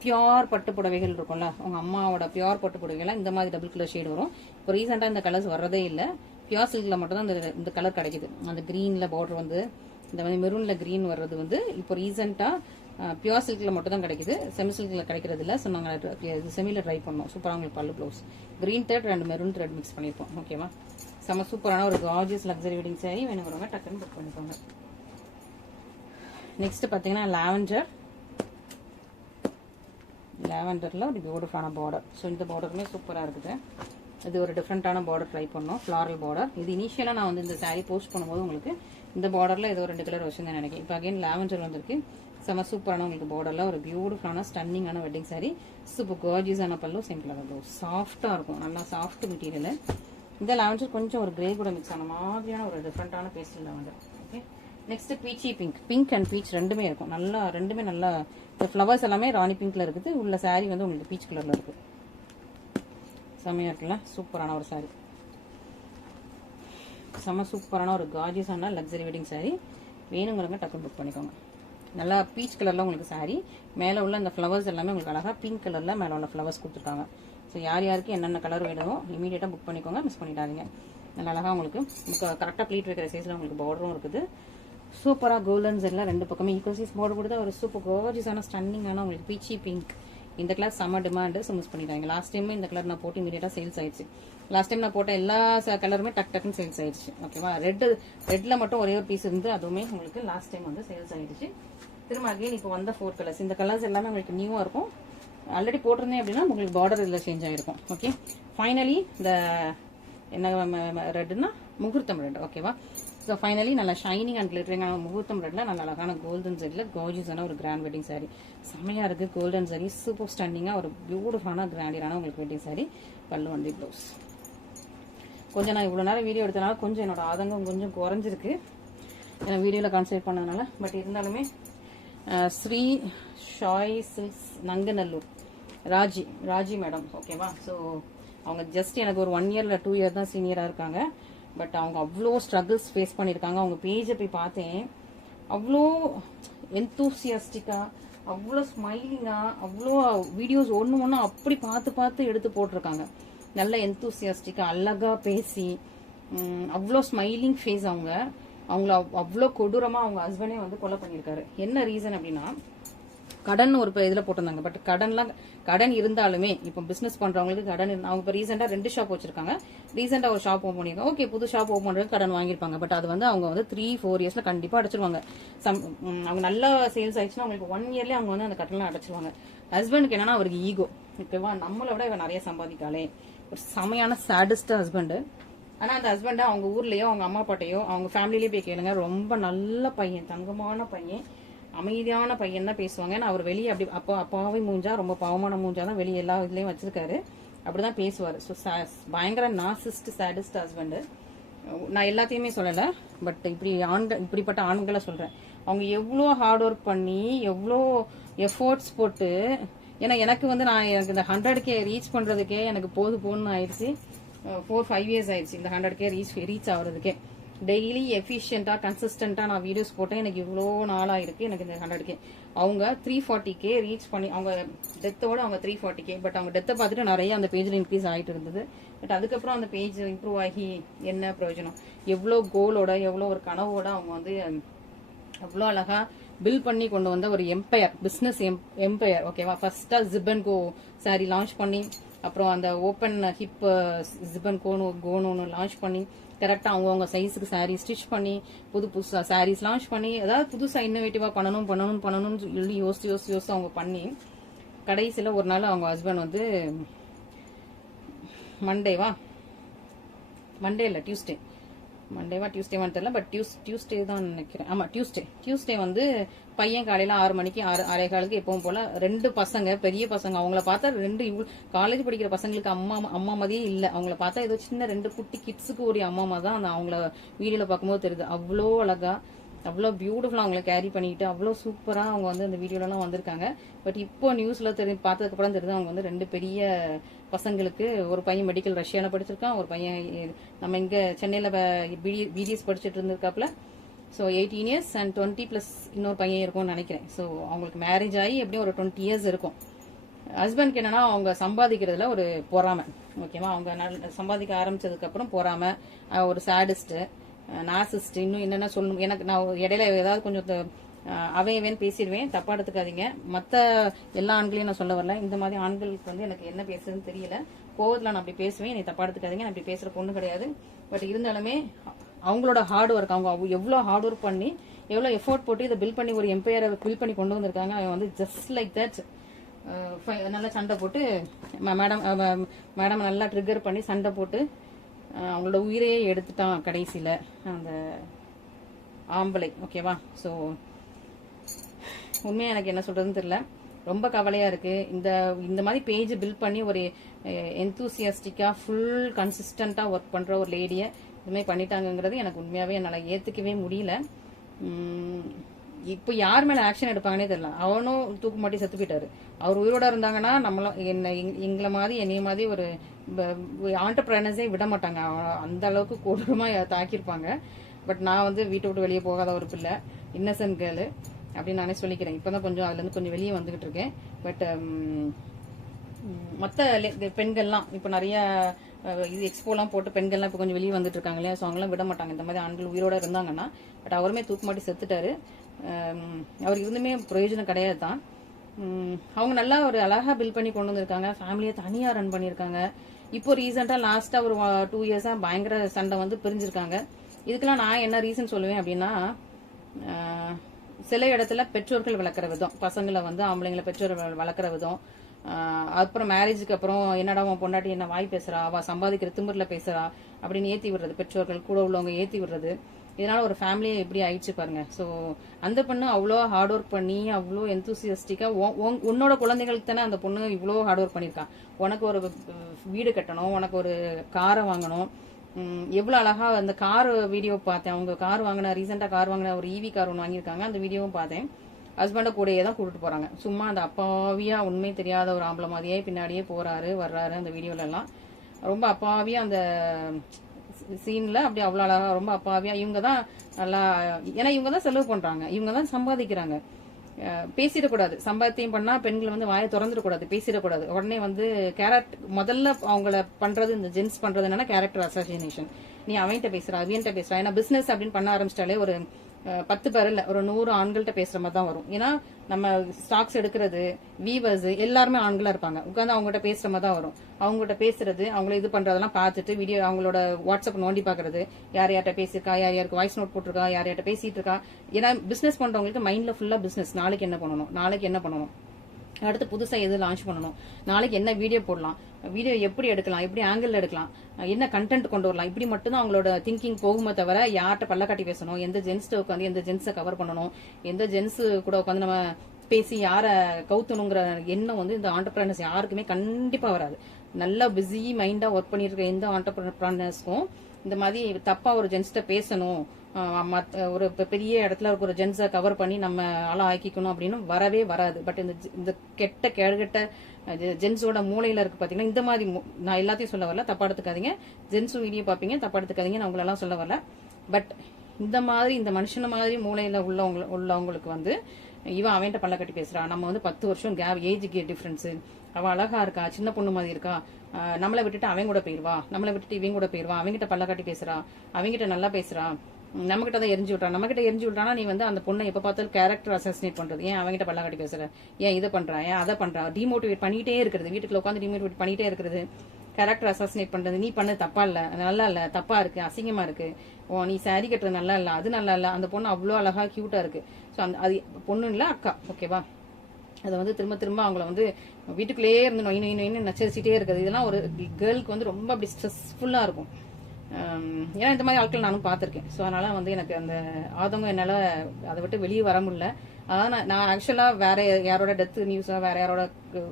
பியோர் பட்டு புடவைகள் இருக்கும்ல, உங்கள் அம்மாவோட பியோர் பட்டு புடவைகள்லாம் இந்த மாதிரி டபுள் கலர் ஷேடு வரும். இப்போ ரீசெண்டாக இந்த கலர்ஸ் வர்றதே இல்லை. பியோர் சில்கில் மட்டும் தான் இந்த கலர் கிடைக்குது. அந்த க்ரீனில் பார்டர் வந்து இந்த மாதிரி மெரூனில் க்ரீன் வர்றது வந்து இப்போ ரீசெண்டாக பியோர் சில்கில் மட்டும் தான் கிடைக்குது. செமி சில்கில் கிடைக்கிறது இல்லை. ஸோ நாங்கள் செமியில் ட்ரை பண்ணோம். சூப்பராக உங்களுக்கு பல்லு blouse green thread and maroon thread mix பண்ணியிருப்போம். ஓகேவா? செம்ம சூப்பரான ஒரு கார்ஜியஸ் லக்ஸரி வெட்டிங் சாரி வேணுங்கிறவங்க டக்குன்னு புக் பண்ணிக்கோங்க. நெக்ஸ்ட் பார்த்தீங்கன்னா லாவெண்டரில் ஒரு பியூட்டிஃபுல்லான பார்டர். ஸோ இந்த பார்டருமே சூப்பராக இருக்குது. இது ஒரு டிஃப்ரெண்ட்டான பார்டர் ட்ரை பண்ணோம், ஃப்ளாரல் பார்டர். இது இனிஷியலாக நான் வந்து இந்த சாரீ போஸ்ட் பண்ணும்போது உங்களுக்கு இந்த பார்டரில் ஏதோ 2 கலர் வச்சுருந்தேன் நினைக்கிறேன். இப்போ அகைன் லாவெண்டர் வந்திருக்கு. செம்ம சூப்பரான உங்களுக்கு பார்டரில் ஒரு பியூட்டிஃபுல்லான ஸ்டன்னிங்கான வெட்டிங் சாரி. சூப்பர் கார்ஜியஸான பல்லு, சிம்பிள் கலர், சாஃப்டாக இருக்கும், நல்லா சாஃப்ட் மெட்டீரியல். இந்த லாவெண்டர் கொஞ்சம் ஒரு கிரே கூட மிக்ஸ் ஆன மாதிரியான ஒரு டிஃப்ரெண்ட்டான pastel lavender. Okay, next beach pink. Pink and beach ரெண்டுமே இருக்கும். நல்லா ரெண்டுமே நல்லா இந்த ஃப்ளவர்ஸ் எல்லாமே ராணி பிங்க்ல இருக்குது. உள்ள சாரீ வந்து உங்களுக்கு பீச் கலர்ல இருக்கு. செம்மையா இருக்குல்ல? சூப்பரான ஒரு சாரீ, செம்ம சூப்பரான ஒரு கார்ஜியஸான லக்ஸரி வெட்டிங் சாரீ வேணுங்கிறவங்க டக்கு புக் பண்ணிக்கோங்க. நல்லா பீச் கலர்ல உங்களுக்கு சாரீ, மேலே உள்ள அந்த ஃப்ளவர்ஸ் எல்லாமே உங்களுக்கு அழகா பிங்க் கலர்ல மேலே உள்ள ஃப்ளவர்ஸ் கொடுத்துருக்காங்க. ஸோ யார் யாருக்கு என்னென்ன கலர் வேணுமோ இமீடியட்டாக புக் பண்ணிக்கோங்க, மிஸ் பண்ணிடாதீங்க. நல்லா அழகாக உங்களுக்கு கரெக்டாக ப்ளீட் வைக்கிற சைஸில் உங்களுக்கு பார்டரும் இருக்குது. சூப்பராக கோல்டன் ஜெல்லாம் 2 பக்கமே ஈக்குவல் சைஸ் பார்டர் கொடுத்தா ஒரு சூப்பர் கார்ஜியஸான ஸ்டன்னிங்கான உங்களுக்கு பீச்சி பிங்க். இந்த கலர் செம்ம டிமாண்டு. ஸோ மிஸ் பண்ணிட்டாங்க. லாஸ்ட் டைம் இந்த கலர் நான் போட்டு இமீடியட்டாக சேல்ஸ் ஆயிடுச்சு. லாஸ்ட் டைம் நான் போட்ட எல்லா கலருமே டக்குன்னு சேல்ஸ் ஆயிடுச்சு. ஓகேவா? ரெட்டில் மட்டும் ஒரே ஒரு பீஸ் இருந்து அதுவுமே உங்களுக்கு லாஸ்ட் டைம் வந்து சேல்ஸ் ஆயிடுச்சு. திரும்ப அகைன் இப்போ வந்த 4 கலர்ஸ். இந்த கலர்ஸ் எல்லாமே உங்களுக்கு நியூவாக இருக்கும். ஆல்ரெடி போட்டிருந்தேன் அப்படின்னா உங்களுக்கு பார்டர் இதில் சேஞ்ச் ஆகிருக்கும். ஓகே, ஃபைனலி இந்த என்ன ரெட்னா முகூர்த்தம் ரெட். ஓகேவா? ஸோ ஃபைனலி நல்லா ஷைனிங் அண்ட் கிளிட்டரிங்கான முகூர்த்தம் ரெட்ல நல்ல அழகான கோல்டன் ஜெரில் கார்ஜியஸான ஒரு கிராண்ட் வெட்டிங் சாரி. செம்மையாக இருக்குது. கோல்டன் ஜெரி சூப்பர் ஸ்டன்னிங்காக ஒரு பியூட்டிஃபுல்லான கிராண்டியரான உங்களுக்கு வெட்டிங் சாரி. பல்லு வந்து ப்ளவுஸ். கொஞ்சம் நான் இவ்வளோ நேரம் வீடியோ எடுத்தனால கொஞ்சம் என்னோட ஆதங்கம் கொஞ்சம் குறைஞ்சிருக்கு, ஏன்னா வீடியோவில் கான்சன்ட்ரேட் பண்ணதுனால. பட் இருந்தாலுமே ஸ்ரீ ஷாய் சில்க்ஸ் நங்கநல்லூர் ராஜி மேடம். ஓகேவா? ஸோ அவங்க ஜஸ்ட் எனக்கு ஒரு 1 இயர் இல்லை 2 இயர் தான் சீனியராக இருக்காங்க. பட் அவங்க அவ்வளோ ஸ்ட்ரகிள்ஸ் ஃபேஸ் பண்ணியிருக்காங்க. அவங்க பேஜை போய் பார்த்தேன், அவ்வளோ என்தூசியாஸ்டிக்காக, அவ்வளோ ஸ்மைலிங்காக, அவ்வளோ வீடியோஸ் ஒன்று அப்படி பார்த்து எடுத்து போட்டிருக்காங்க. நல்ல என்தூசியாஸ்டிக்காக அழகாக பேசி அவ்வளோ ஸ்மைலிங் ஃபேஸ். அவங்கள அவ்வளோ கொடூரமாக அவங்க ஹஸ்பண்டே வந்து கொலை பண்ணியிருக்காரு. என்ன ரீசன் அப்படின்னா கடன் ஒரு இதில் போட்டிருந்தாங்க. பட் கடன் இருந்தாலுமே இப்போ பிஸ்னஸ் பண்ணுறவங்களுக்கு கடன் அவங்க இப்போ ரீசெண்டாக 2 ஷாப் வச்சிருக்காங்க. ரீசெண்டாக ஒரு ஷாப் ஓப்பன் பண்ணியிருக்காங்க. ஓகே, புது ஷாப் ஓப்பன் பண்ணுறது கடன் வாங்கியிருப்பாங்க. பட் அது வந்து அவங்க வந்து 3-4 இயர்ஸில் கண்டிப்பாக அடைச்சிருவாங்க. அவங்க நல்லா சேல்ஸ் ஆயிடுச்சுன்னா அவங்களுக்கு 1 இயர்லேயே அவங்க வந்து அந்த கடன்லாம் அடைச்சிருவாங்க. ஹஸ்பண்டுக்கு என்னன்னா அவருக்கு ஈகோ, ஓகேவா, நம்மளை விட இவன் நிறைய சம்பாதிக்காளே, ஒரு செமையான சேடஸ்ட் ஹஸ்பண்டு. ஆனால் அந்த ஹஸ்பண்டை அவங்க ஊர்லேயோ அவங்க அம்மா அப்பாட்டையோ அவங்க ஃபேமிலிலேயே போய் கேளுங்க, ரொம்ப நல்ல பையன், தங்கமான பையன், அமைதியான பையன் தான் பேசுவாங்க. ஏன்னா அவர் வெளியே அப்படி அப்பாவே மூஞ்சா, ரொம்ப பாவமான மூஞ்சா தான் வெளியே எல்லா இதுலேயும் வச்சிருக்காரு. அப்படிதான் பேசுவார். ஸோ பயங்கர நார்சிஸ்ட் சேடிஸ்ட் ஹஸ்பண்டு. நான் எல்லாத்தையுமே சொல்லலை, பட் இப்படிப்பட்ட ஆண்களை சொல்கிறேன். அவங்க எவ்வளோ ஹார்ட் ஒர்க் பண்ணி எவ்வளோ எஃபோர்ட்ஸ் போட்டு, ஏன்னா எனக்கு வந்து எனக்கு இந்த 100K ரீச் பண்ணுறதுக்கே எனக்கு போதும்னு ஆயிடுச்சு. 4-5 இயர்ஸ் ஆயிடுச்சு இந்த 100K ரீச் ஆகுறதுக்கே. டெய்லி எஃபிஷியண்டாக கன்சிஸ்டண்டாக நான் வீடியோஸ் போட்டேன். எனக்கு இவ்வளோ நாளாக இருக்குது எனக்கு இந்த 100K. அவங்க 340K ரீச் பண்ணி, அவங்க டெத்தோட அவங்க 340K. பட் அவங்க டெத்தை பார்த்துட்டு நிறைய அந்த பேஜில் இன்க்ரீஸ் ஆகிட்டு இருந்தது. பட் அதுக்கப்புறம் அந்த பேஜ் இம்ப்ரூவ் ஆகி என்ன பிரயோஜனம்? எவ்வளோ கோலோட, எவ்வளோ ஒரு கனவோட அவங்க வந்து அவ்வளோ அழகாக பில் பண்ணி கொண்டு வந்த ஒரு எம்பையர், பிஸ்னஸ் எம்பையர், ஓகேவா. ஃபர்ஸ்ட்டாக ஜிப்பன் கோ சாரி லான்ச் பண்ணி, அப்புறம் அந்த ஓப்பன் ஹிப் ஜிப்பன் கோன்னு லான்ச் பண்ணி, கரெக்டாக அவங்கவுங்க சைஸுக்கு சாரீ ஸ்டிச் பண்ணி, புதுசாக சாரீஸ் லான்ச் பண்ணி, அதாவது புதுசாக இன்னோவேட்டிவாக பண்ணணும்னு சொல்லி யோசிச்சு அவங்க பண்ணி, கடைசியில் ஒரு நாள் அவங்க ஹஸ்பண்ட் வந்து டியூஸ்டேவான்னு தெரியல, பட் டியூஸ்டே தான் நினைக்கிறேன். ஆமாம், டியூஸ்டே வந்து பையன் காலையில் 6 மணிக்கு 6:15 எப்பவும் போல 2 பசங்க, பெரிய பசங்க. அவங்கள பார்த்தா 2 காலேஜ் படிக்கிற பசங்களுக்கு அம்மா மாதிரியே இல்லை. அவங்கள பார்த்தா ஏதோ சின்ன 2 குட்டி கிட்ஸுக்கு ஒரு அம்மா தான் அந்த அவங்கள வீடியோவில் பார்க்கும்போது தெரியுது. அவ்வளோ அழகா, அவ்வளோ பியூட்டிஃபுல்லாக அவங்கள கேரி பண்ணிக்கிட்டு அவ்வளோ சூப்பராக அவங்க வந்து அந்த வீடியோலலாம் வந்திருக்காங்க. பட் இப்போ நியூஸில் பார்த்ததுக்கப்புறம் தெரியுது அவங்க வந்து 2 பெரிய பசங்களுக்கு, ஒரு பையன் மெடிக்கல் ரஷ்யாவில் படிச்சிருக்கான், ஒரு பையன் நம்ம இங்கே சென்னையில் பிடிஎஸ் படிச்சுட்டு இருந்திருக்காப்புல. ஸோ 18 இயர்ஸ் அண்ட் 20+ இன்னொரு பையன் இருக்கும்னு நினைக்கிறேன். ஸோ அவங்களுக்கு மேரேஜ் ஆகி எப்படியும் ஒரு 20 இயர்ஸ் இருக்கும். ஹஸ்பண்ட்க்கு என்னன்னா அவங்க சம்பாதிக்கிறதுல ஒரு பொறாமை, ஓகேவா. அவங்க சம்பாதிக்க ஆரம்பிச்சதுக்கப்புறம் பொறாமை, ஒரு சேடிஸ்ட்டு, நார்சிஸ்ட், இன்னும் என்னென்ன சொல்லணும். எனக்கு நான் இடையில ஏதாவது கொஞ்சம் அவையவேன்னு பேசிடுவேன், தப்பா எடுத்துக்காதீங்க. மற்ற எல்லா ஆண்களையும் நான் சொல்ல வரல. இந்த மாதிரி ஆண்களுக்கு வந்து எனக்கு என்ன பேசுறதுன்னு தெரியல. கோவத்தில் நான் அப்படி பேசுவேன், நீ தப்பா எடுத்துக்காதீங்க. நான் அப்படி பேசுற பொண்ணு கிடையாது. பட் இருந்தாலுமே அவங்களோட ஹார்ட் ஒர்க், அவங்க எவ்வளோ ஹார்ட் ஒர்க் பண்ணி எவ்வளோ எஃபோர்ட் போட்டு இதை பில் பண்ணி ஒரு எம்பையரை பில் பண்ணி கொண்டு வந்திருக்காங்க. அவன் வந்து ஜஸ்ட் லைக் தட் நல்லா சண்டை போட்டு மேடம் நல்லா ட்ரிகர் பண்ணி சண்டை போட்டு அவங்களோட உயிரையே எடுத்துட்டான் கடைசியில் அந்த ஆம்பளை, ஓகேவா. ஸோ உண்மையாக எனக்கு என்ன சொல்றதுன்னு தெரியல, ரொம்ப கவலையாக இருக்குது. இந்த மாதிரி பேஜ் பில்ட் பண்ணி ஒரு எந்தூசியாஸ்டிக்காக ஃபுல் கன்சிஸ்டண்ட்டாக ஒர்க் பண்ணுற ஒரு லேடியை இதுமாதிரி பண்ணிட்டாங்கிறது எனக்கு உண்மையாகவே என்னால் ஏற்றுக்கவே முடியல. இப்போ யார் மேலே ஆக்ஷன் எடுப்பாங்கன்னே தெரியல. அவனும் தூக்கு மாட்டி செத்து போயிட்டாரு. அவர் உயிரோட இருந்தாங்கன்னா நம்மளும் எங்களை மாதிரி என்னைய மாதிரி ஒரு ஆண்டர்பிரனர்ஸே விட மாட்டாங்க, அந்த அளவுக்கு கொடூரமாக தாக்கியிருப்பாங்க. பட் நான் வந்து வீட்டை விட்டு வெளியே போகாத ஒரு பிள்ளை, இன்னசென்ட் கேர்ளு அப்படின்னு நானே சொல்லிக்கிறேன். இப்போ தான் கொஞ்சம் அதுலேருந்து கொஞ்சம் வெளியே வந்துகிட்டு இருக்கேன். பட் மற்ற பெண்கள்லாம் இப்போ நிறைய இது எக்ஸ்போலாம் போட்டு பெண்கள்லாம் இப்போ கொஞ்சம் வெளியே வந்துட்டு இருக்காங்க இல்லையா. ஸோ அவங்களாம் விட மாட்டாங்க இந்த மாதிரி ஆண்கள் உயிரோட இருந்தாங்கன்னா. பட் அவருமே தூக்கு மாட்டி செத்துட்டாரு. அவர் இருந்துமே பிரயோஜனம் கிடையாது தான். அவங்க நல்லா ஒரு அழகா பில் பண்ணி கொண்டு வந்திருக்காங்க. ஃபேமிலியை தனியாக ரன் பண்ணியிருக்காங்க. இப்போ ரீசெண்டாக லாஸ்ட்டாக ஒரு 2 இயர்ஸாக பயங்கர சண்டை வந்து பிரிஞ்சிருக்காங்க. இதுக்கெல்லாம் நான் என்ன ரீசன் சொல்லுவேன் அப்படின்னா, சில இடத்துல பெற்றோர்கள் வளர்க்குற விதம், பசங்களை வந்து ஆம்பளைங்களை பெற்றோர்கள் வளர்க்குற விதம், அப்புறம் மேரேஜுக்கு அப்புறம் என்னடா அவன் பொண்டாட்டி என்ன வாய் பேசுறா, அவ சம்பாதிக்கிற திமிரில் பேசுறா அப்படின்னு ஏற்றி விடுறது, பெற்றோர்கள் கூட உள்ளவங்க ஏற்றி விடுறது. இதனால ஒரு ஃபேமிலியை எப்படி ஆயிடுச்சு பாருங்க. ஸோ அந்த பொண்ணு அவ்வளோ ஹார்ட் ஒர்க் பண்ணி அவ்வளோ எந்தூசியஸ்டிக்கா, உன்னோட குழந்தைகளுக்கு தானே அந்த பொண்ணு இவ்வளோ ஹார்ட் ஒர்க் பண்ணியிருக்கான். உனக்கு ஒரு வீடு கட்டணும், உனக்கு ஒரு காரை வாங்கணும், எவ்வளோ அழகா அந்த கார் வீடியோ பார்த்தேன். அவங்க கார் வாங்கின ரீசெண்டாக கார் வாங்கின ஒரு ஈவி கார் ஒன்று வாங்கியிருக்காங்க. அந்த வீடியோவும் பார்த்தேன். ஹஸ்பண்டை கூடயே தான் கூட்டிட்டு போறாங்க. சும்மா அந்த அப்பாவியா உண்மை தெரியாத ஒரு ஆம்பளை மாதிரியே பின்னாடியே வர்றாரு அந்த வீடியோலாம். ரொம்ப அப்பாவியா அந்த சீன்ல அப்படி அவ்வளோ அழகா ரொம்ப அப்பாவியா. இவங்க தான் நல்லா, ஏன்னா இவங்க தான் செலவு பண்றாங்க, இவங்க தான் சம்பாதிக்கிறாங்க. பேசிடக்கூடாது, சம்பாத்தியம் பண்ணா பெண்கள் வந்து வாயை திறந்துடக்கூடாது, பேசிடக்கூடாது. உடனே வந்து முதல்ல அவங்கள பண்றது, இந்த ஜென்ஸ் பண்றது என்னன்னா கேரக்டர் அசாசினேஷன். நீ அவன்கிட்ட பேசுறா, அவியன்ட்ட பேசுறா. ஏன்னா பிசினஸ் அப்படின்னு பண்ண ஆரம்பிச்சிட்டாலே ஒரு 10 பேர் இல்ல, ஒரு 100 ஆண்கள்கிட்ட பேசுற மாதிரி தான் வரும். ஏன்னா நம்ம ஸ்டாக்ஸ் எடுக்கிறது, வீவர்ஸ் எல்லாருமே ஆண்களா இருப்பாங்க. உட்காந்து அவங்ககிட்ட பேசுற மாதிரி தான் வரும். அவங்ககிட்ட பேசுறது, அவங்கள இது பண்றதெல்லாம் பார்த்துட்டு வீடியோ அவங்களோட வாட்ஸ்அப் நோண்டி பாக்குறது, யார் யார்கிட்ட பேசியிருக்கா, யார் யாருக்கு வாய்ஸ் நோட் போட்டிருக்கா, யார் யார்கிட்ட பேசிட்டு இருக்கா. ஏன்னா பிசினஸ் பண்றவங்களுக்கு மைண்ட்ல ஃபுல்லா பிசினஸ், நாளைக்கு என்ன பண்ணணும், நாளைக்கு என்ன பண்ணணும், அடுத்து புதுசா எது லான்ச் பண்ணணும், நாளைக்கு என்ன வீடியோ போடலாம், வீடியோ எப்படி எடுக்கலாம், எப்படி ஆங்கிள் எடுக்கலாம், என்ன கண்டென்ட் கொண்டு வரலாம், இப்படி மட்டும்தான் அவங்களோட திங்கிங் போகுமே தவிர யார்கிட்ட பல்லக்காட்டி பேசணும், எந்த ஜென்ஸ்ட உட்காந்து எந்த ஜென்ஸை கவர் பண்ணணும், எந்த ஜென்ஸ் கூட உட்காந்து நம்ம பேசி யார கவுத்தணுங்கிற எண்ணம் வந்து இந்த ஆண்டர்பிரனர்ஸ் யாருக்குமே கண்டிப்பா வராது. நல்லா பிஸி மைண்டா ஒர்க் பண்ணிட்டு இருக்க எந்த ஆண்டர்பிரனர்ஸ்க்கும் இந்த மாதிரி தப்பா ஒரு ஜென்ஸ்ட பேசணும், ஒரு பெரிய இடத்துல ஒரு ஜென்ஸை கவர் பண்ணி நம்ம ஆளா ஆக்கிக்கணும் அப்படின்னு வரவே வராது. பட் இந்த கெட்ட கேடுகெட்ட ஜென்ஸோட மூளையில இருக்கு பாத்தீங்கன்னா இந்த மாதிரி. நான் எல்லாத்தையும் சொல்ல வரல, தப்பா எடுத்துக்காதீங்க. ஜென்ஸும் வீடியோ பாப்பீங்க, தப்பா எடுத்துக்காதீங்க, நான் உங்களெல்லாம் சொல்ல வரல. பட் இந்த மாதிரி இந்த மனுஷன மாதிரி மூளையில உள்ளவங்களுக்கு வந்து இவன் அவன்கிட்ட பல்ல கட்டி பேசுறான், நம்ம வந்து 10 வருஷம் ஏஜ் டிஃபரன்ஸ், அவ அழகா இருக்கா, சின்ன பொண்ணு மாதிரி இருக்கா, நம்மளை விட்டுட்டு அவன் கூட போயிருவா, நம்மளை விட்டுட்டு இவங்க கூட போயிருவா, அவங்ககிட்ட பல்ல காட்டி பேசுறா, அவங்ககிட்ட நல்லா பேசுறா, நம்ம கிட்ட தான் எரிஞ்சு விட்றான், நம்ம கிட்ட எரிஞ்சு விட்டானா நீ வந்து அந்த பொண்ணை எப்ப பார்த்தாலும் கேரக்டர் அசாசினேட் பண்றது, ஏன் அவங்ககிட்ட பல்ல காட்டி பேசுற, ஏன் இதை பண்றா, ஏன் அதை பண்றா, டிமோட்டிவேட் பண்ணிட்டே இருக்கிறது, வீட்டுக்குள்ள உட்காந்து டிமோட்டிவேட் பண்ணிட்டே இருக்கிறது, கேரக்டர் அசாசினேட் பண்றது, நீ பண்ணது தப்பா இல்ல, நல்லா இல்ல, தப்பா இருக்கு, அசிங்கமா இருக்கு, ஓ நீ சாரி கட்டுறது நல்லா இல்ல, அது நல்லா இல்ல, அந்த பொண்ணு அவ்வளோ அழகா கியூட்டா இருக்கு, ஸோ அது பொண்ணு இல்ல அக்கா, ஓகேவா. அதை வந்து திரும்ப திரும்ப அவங்கள வந்து வீட்டுக்குள்ளேயே இருந்து நொயின்னு நச்சரிச்சிட்டே இருக்குது. இதெல்லாம் ஒரு கேர்ளுக்கு வந்து ரொம்ப அப்படி ஸ்ட்ரெஸ்ஃபுல்லா இருக்கும். ஏன்னா இந்த மாதிரி ஆட்கள் நானும் பார்த்துருக்கேன். ஸோ அதனால வந்து எனக்கு அந்த ஆதங்கம் என்னால் அதை விட்டு வெளியே வர முடியல. அதான் நான் ஆக்சுவலாக வேற யாரோட டெத் நியூஸா, வேற யாரோட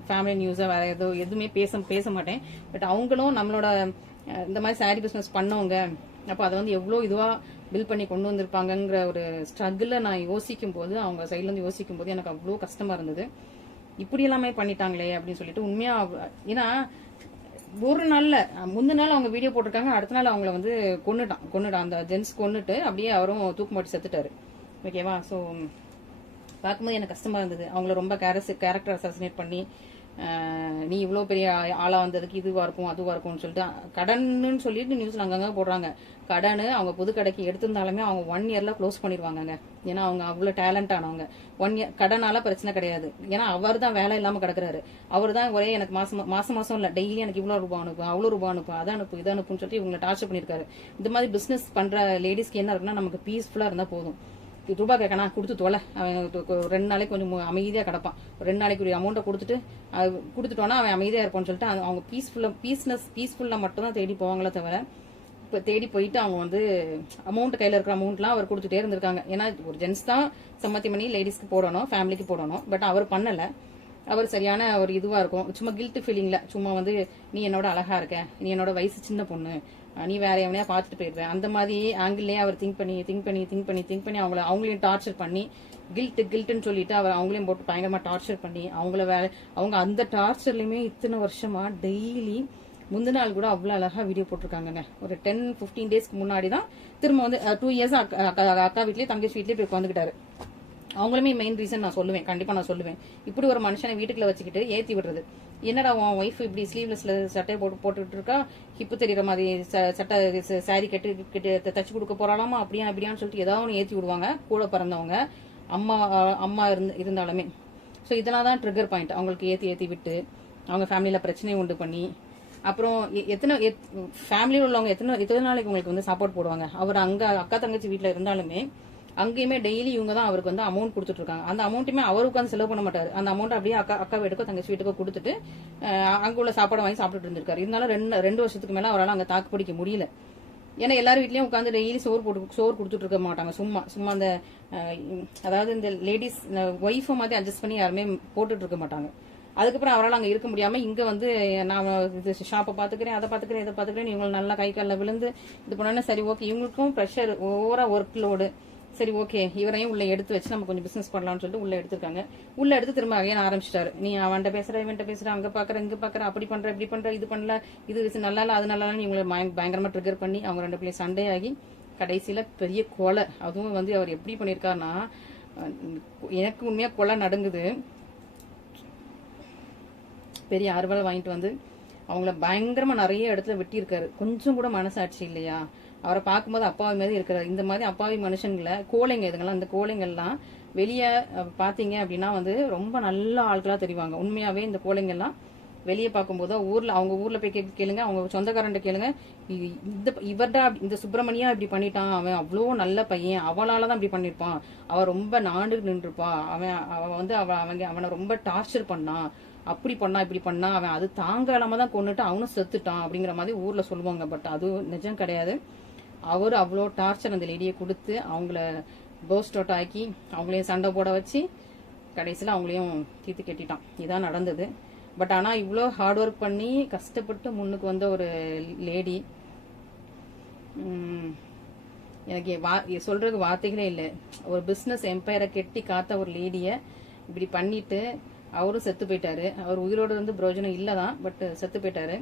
ஃபேமிலி நியூஸா, வேற எதுவுமே பேச மாட்டேன். பட் அவங்களும் நம்மளோட இந்த மாதிரி சாரி பிஸ்னஸ் பண்ணவங்க, அப்போ அதை வந்து எவ்வளோ இதுவாக பில் பண்ணி கொண்டு வந்திருப்பாங்கங்கிற ஒரு ஸ்ட்ரகிளை நான் யோசிக்கும் போது, அவங்க சைட்லேருந்து யோசிக்கும் போது எனக்கு அவ்வளோ கஷ்டமா இருந்தது. இப்படி எல்லாமே பண்ணிட்டாங்களே அப்படின்னு சொல்லிட்டு உண்மையா. ஏன்னா ஒரு நாள்ல முந்தின நாள் அவங்க வீடியோ போட்டிருக்காங்க, அடுத்த நாள் அவங்கள வந்து கொன்னுட்டான் அந்த ஜென்ஸ், கொன்னுட்டு அப்படியே அவரும் தூக்கு மாட்டி செத்துட்டாரு, ஓகேவா. ஸோ பார்க்கும்போது எனக்கு கஷ்டமா இருந்தது. அவங்கள ரொம்ப கேரக்டர் அசாசினேட் பண்ணி நீ இவ்வளோ பெரிய ஆளா வந்ததுக்கு இதுவா இருக்கும் அதுவா இருக்கும்னு சொல்லிட்டு கடன்னு சொல்லிட்டு நியூஸ்ல அங்கங்க போடுறாங்க. கடன் அவங்க புது கடைக்கு எடுத்திருந்தாலுமே அவங்க 1 இயர்ல க்ளோஸ் பண்ணிடுவாங்க. ஏன்னா அவங்க அவ்வளோ டேலண்ட் ஆனவங்க. 1 இயர் கடனால பிரச்சனை கிடையாது. ஏன்னா அவர் தான் வேலை இல்லாம கிடக்குறாரு. அவர் தான் ஒரே எனக்கு மாசம் இல்ல டெய்லி எனக்கு இவ்வளவு ரூபாய் அனுப்பு, அவ்வளவு ரூபாய் அனுப்பு, அதை அனுப்பு, இதை அனுப்புன்னு சொல்லிட்டு இவங்களை டார்ச்சர் பண்ணிருக்காரு. இந்த மாதிரி பிசினஸ் பண்ற லேடிஸ்க்கு என்ன இருக்குன்னா, நமக்கு பீஸ்ஃபுல்லா இருந்தா போதும். ரூபாய் கேட்கணும், கொடுத்து தொலை, அவன் 2 நாளைக்கு கொஞ்சம் அமைதியா கிடப்பான். 2 நாளைக்கு ஒரு அமௌண்ட்டை கொடுத்துட்டோன்னா அவன் அமைதியா இருப்பான்னு சொல்லிட்டு அவங்க பீஸ்ஃபுல்லா மட்டும் தான் தேடி போவாங்களே தவிர, இப்போ தேடி போயிட்டு அவங்க வந்து அமௌண்ட் கையில இருக்கிற அமௌண்ட்லாம் அவர் கொடுத்துட்டே இருந்திருக்காங்க. ஏன்னா ஒரு ஜென்ஸ் தான் சம்மத்தி பண்ணி லேடிஸ்க்கு போடணும், ஃபேமிலிக்கு போடணும். பட் அவர் பண்ணல. அவர் சரியான ஒரு இதுவா இருக்கும், சும்மா கில்ட் ஃபீலிங்ல சும்மா வந்து நீ என்னோட அழகா இருக்க, நீ என்னோட வயசு சின்ன பொண்ணு, நீ வேற எவனையா பார்த்துட்டு போயிடுவேன், அந்த மாதிரி ஆங்கிள்லயே அவர் திங்க் பண்ணி அவங்களையும் டார்ச்சர் பண்ணி கில்ட்டுன்னு சொல்லிட்டு அவர் அவங்களையும் போட்டு பயங்கரமா டார்ச்சர் பண்ணி அவங்க அந்த டார்ச்சர்லயுமே இத்தனை வருஷமா டெய்லி முந்தின நாள் கூட அவ்வளவு அழகா வீடியோ போட்டிருக்காங்க. ஒரு 10-15 டேஸ்க்கு முன்னாடி தான் திரும்ப வந்து 2 இயர்ஸ் அக்கா வீட்லயே தங்கச்சி வீட்லயே போய் உட்காந்துக்கிட்டாரு. அவங்களுமே மெயின் ரீசன் நான் சொல்லுவேன், கண்டிப்பா நான் சொல்லுவேன். இப்படி ஒரு மனுஷனை வீட்டுக்குள்ள வச்சுக்கிட்டு ஏத்தி விடுறது, என்னடா உன் ஒய்ஃப் இப்படி ஸ்லீவ்லெஸ்ல சட்டையை போட்டுட்டு இருக்கா, ஹிப்பு தெரியுற மாதிரி சட்டை சாரி கட்டு தச்சு கொடுக்க போறாளாமா, அப்படியான்னு சொல்லிட்டு ஏதாவது ஒன்று ஏத்தி விடுவாங்க. கூட பிறந்தவங்க அம்மா இருந்தாலுமே. ஸோ இதெல்லாம் தான் ட்ரிகர் பாயிண்ட். அவங்களுக்கு ஏத்தி விட்டு அவங்க ஃபேமிலியில பிரச்சனையை உண்டு பண்ணி, அப்புறம் ஃபேமிலியில் உள்ளவங்க எத்தனை நாளைக்கு உங்களுக்கு வந்து சப்போர்ட் போடுவாங்க. அவர் அங்க அக்கா தங்கச்சி வீட்டுல இருந்தாலுமே அங்கேயுமே டெய்லி இவங்க தான் அவருக்கு வந்து அமௌண்ட் கொடுத்துட்டு இருக்காங்க. அந்த அமௌண்ட்டுமே அவருக்கு உட்காந்து செலவு பண்ண மாட்டாரு. அந்த அமௌண்ட் அப்படியே அக்கா வீட்டுக்கோ தங்கச்சி வீட்டுக்கோ கொடுத்துட்டு அங்க உள்ள சாப்பாடு வாங்கி சாப்பிட்டுட்டு இருந்திருக்காரு. இருந்தாலும் 2 வருஷத்துக்கு மேல அவரால் அங்க தாக்கு பிடிக்க முடியல. ஏன்னா எல்லாரும் வீட்லயும் உட்காந்து டெய்லி சோறு கொடுத்துட்டு இருக்க மாட்டாங்க. சும்மா அந்த அதாவது இந்த லேடிஸ் ஒய்ஃபை மாதிரி அட்ஜஸ்ட் பண்ணி யாருமே போட்டுட்டு இருக்க மாட்டாங்க. அதுக்கப்புறம் அவரால் அங்க இருக்க முடியாம இங்க வந்து நான் ஷாப்பை பாத்துக்கிறேன், அதை பாத்துக்கிறேன், இதை பாத்துக்கிறேன், இவங்க நல்லா கை காலில் விழுந்து இது பண்ணோன்னா சரி ஓகே, இவங்களுக்கும் ப்ரெஷர் ஓவரா ஒர்க் லோடு, சரி ஓகே இவரையும் உள்ள எடுத்து வச்சு நம்ம கொஞ்சம் பிசினஸ் பண்ணலாம்னு சொல்லிட்டு உள்ள எடுத்திருக்காங்க. உள்ள எடுத்து திரும்ப அகைன் ஆரம்பிச்சிட்டாரு. நீ அவன்கிட்ட பேசுற, இவன்ட்ட பேசுற, அங்க பாக்குற, இங்க பாக்குற, அப்படி பண்ற, இப்படி பண்ற, இது பண்ணல, இது நல்லா இல்ல, அது நல்லா இல்ல, இவங்களை பயங்கரமா ட்ரிகர் பண்ணி அவங்க 2 பேரும் சண்டே ஆகி கடைசியில பெரிய கொலை. அதுவும் வந்து அவர் எப்படி பண்ணிருக்காருன்னா, எனக்கு உண்மையா கொலை நடுங்குது. பெரிய அறுவலை வாங்கிட்டு வந்து அவங்கள பயங்கரமா நிறைய இடத்துல வெட்டி இருக்காரு. கொஞ்சம் கூட மனசாட்சி இல்லையா? அவரை பார்க்கும்போது அப்பாவி மாதிரி இருக்கிறார். இந்த மாதிரி அப்பாவி மனுஷங்களை கோழைங்க இதுங்கெல்லாம், இந்த கோழைங்கள்லாம் வெளியே பார்த்தீங்க அப்படின்னா வந்து ரொம்ப நல்ல ஆட்களா தெரிவாங்க. உண்மையாவே இந்த கோழைங்கெல்லாம் வெளியே பார்க்கும்போது அவங்க ஊர்ல போய் கேளுங்க, அவங்க சொந்தக்காரன் கேளுங்க, இவர்டா இந்த சுப்பிரமணியா இப்படி பண்ணிட்டான், அவன் அவ்வளோ நல்ல பையன், அவளாலதான் இப்படி பண்ணிருப்பான், அவன் ரொம்ப நாண்டு நின்றுப்பா, அவன் வந்து அவனை ரொம்ப டார்ச்சர் பண்ணான், அப்படி பண்ணா இப்படி பண்ணா, அவன் அது தாங்காம தான் கொண்டுட்டு அவனும் செத்துட்டான் அப்படிங்கிற மாதிரி ஊர்ல சொல்லுவாங்க. பட் அது நிஜம் கிடையாது. அவரு அவ்வளோ டார்ச்சர் அந்த லேடியை கொடுத்து அவங்கள போஸ்ட் அவுட் ஆக்கி அவங்களையும் சண்டை போட வச்சு கடைசியில் அவங்களையும் தீர்த்து கட்டிட்டான். இதான் நடந்தது. பட் ஆனால் இவ்வளோ ஹார்ட் ஒர்க் பண்ணி கஷ்டப்பட்டு முன்னுக்கு வந்த ஒரு லேடி, எனக்கு சொல்றதுக்கு வார்த்தைகளே இல்லை. ஒரு பிஸ்னஸ் எம்பையரை கெட்டி காத்த ஒரு லேடியை இப்படி பண்ணிட்டு அவரும் செத்து போயிட்டாரு. அவர் உயிரோடு வந்து பிரயோஜனம் இல்லைதான், பட் செத்து போயிட்டாரு.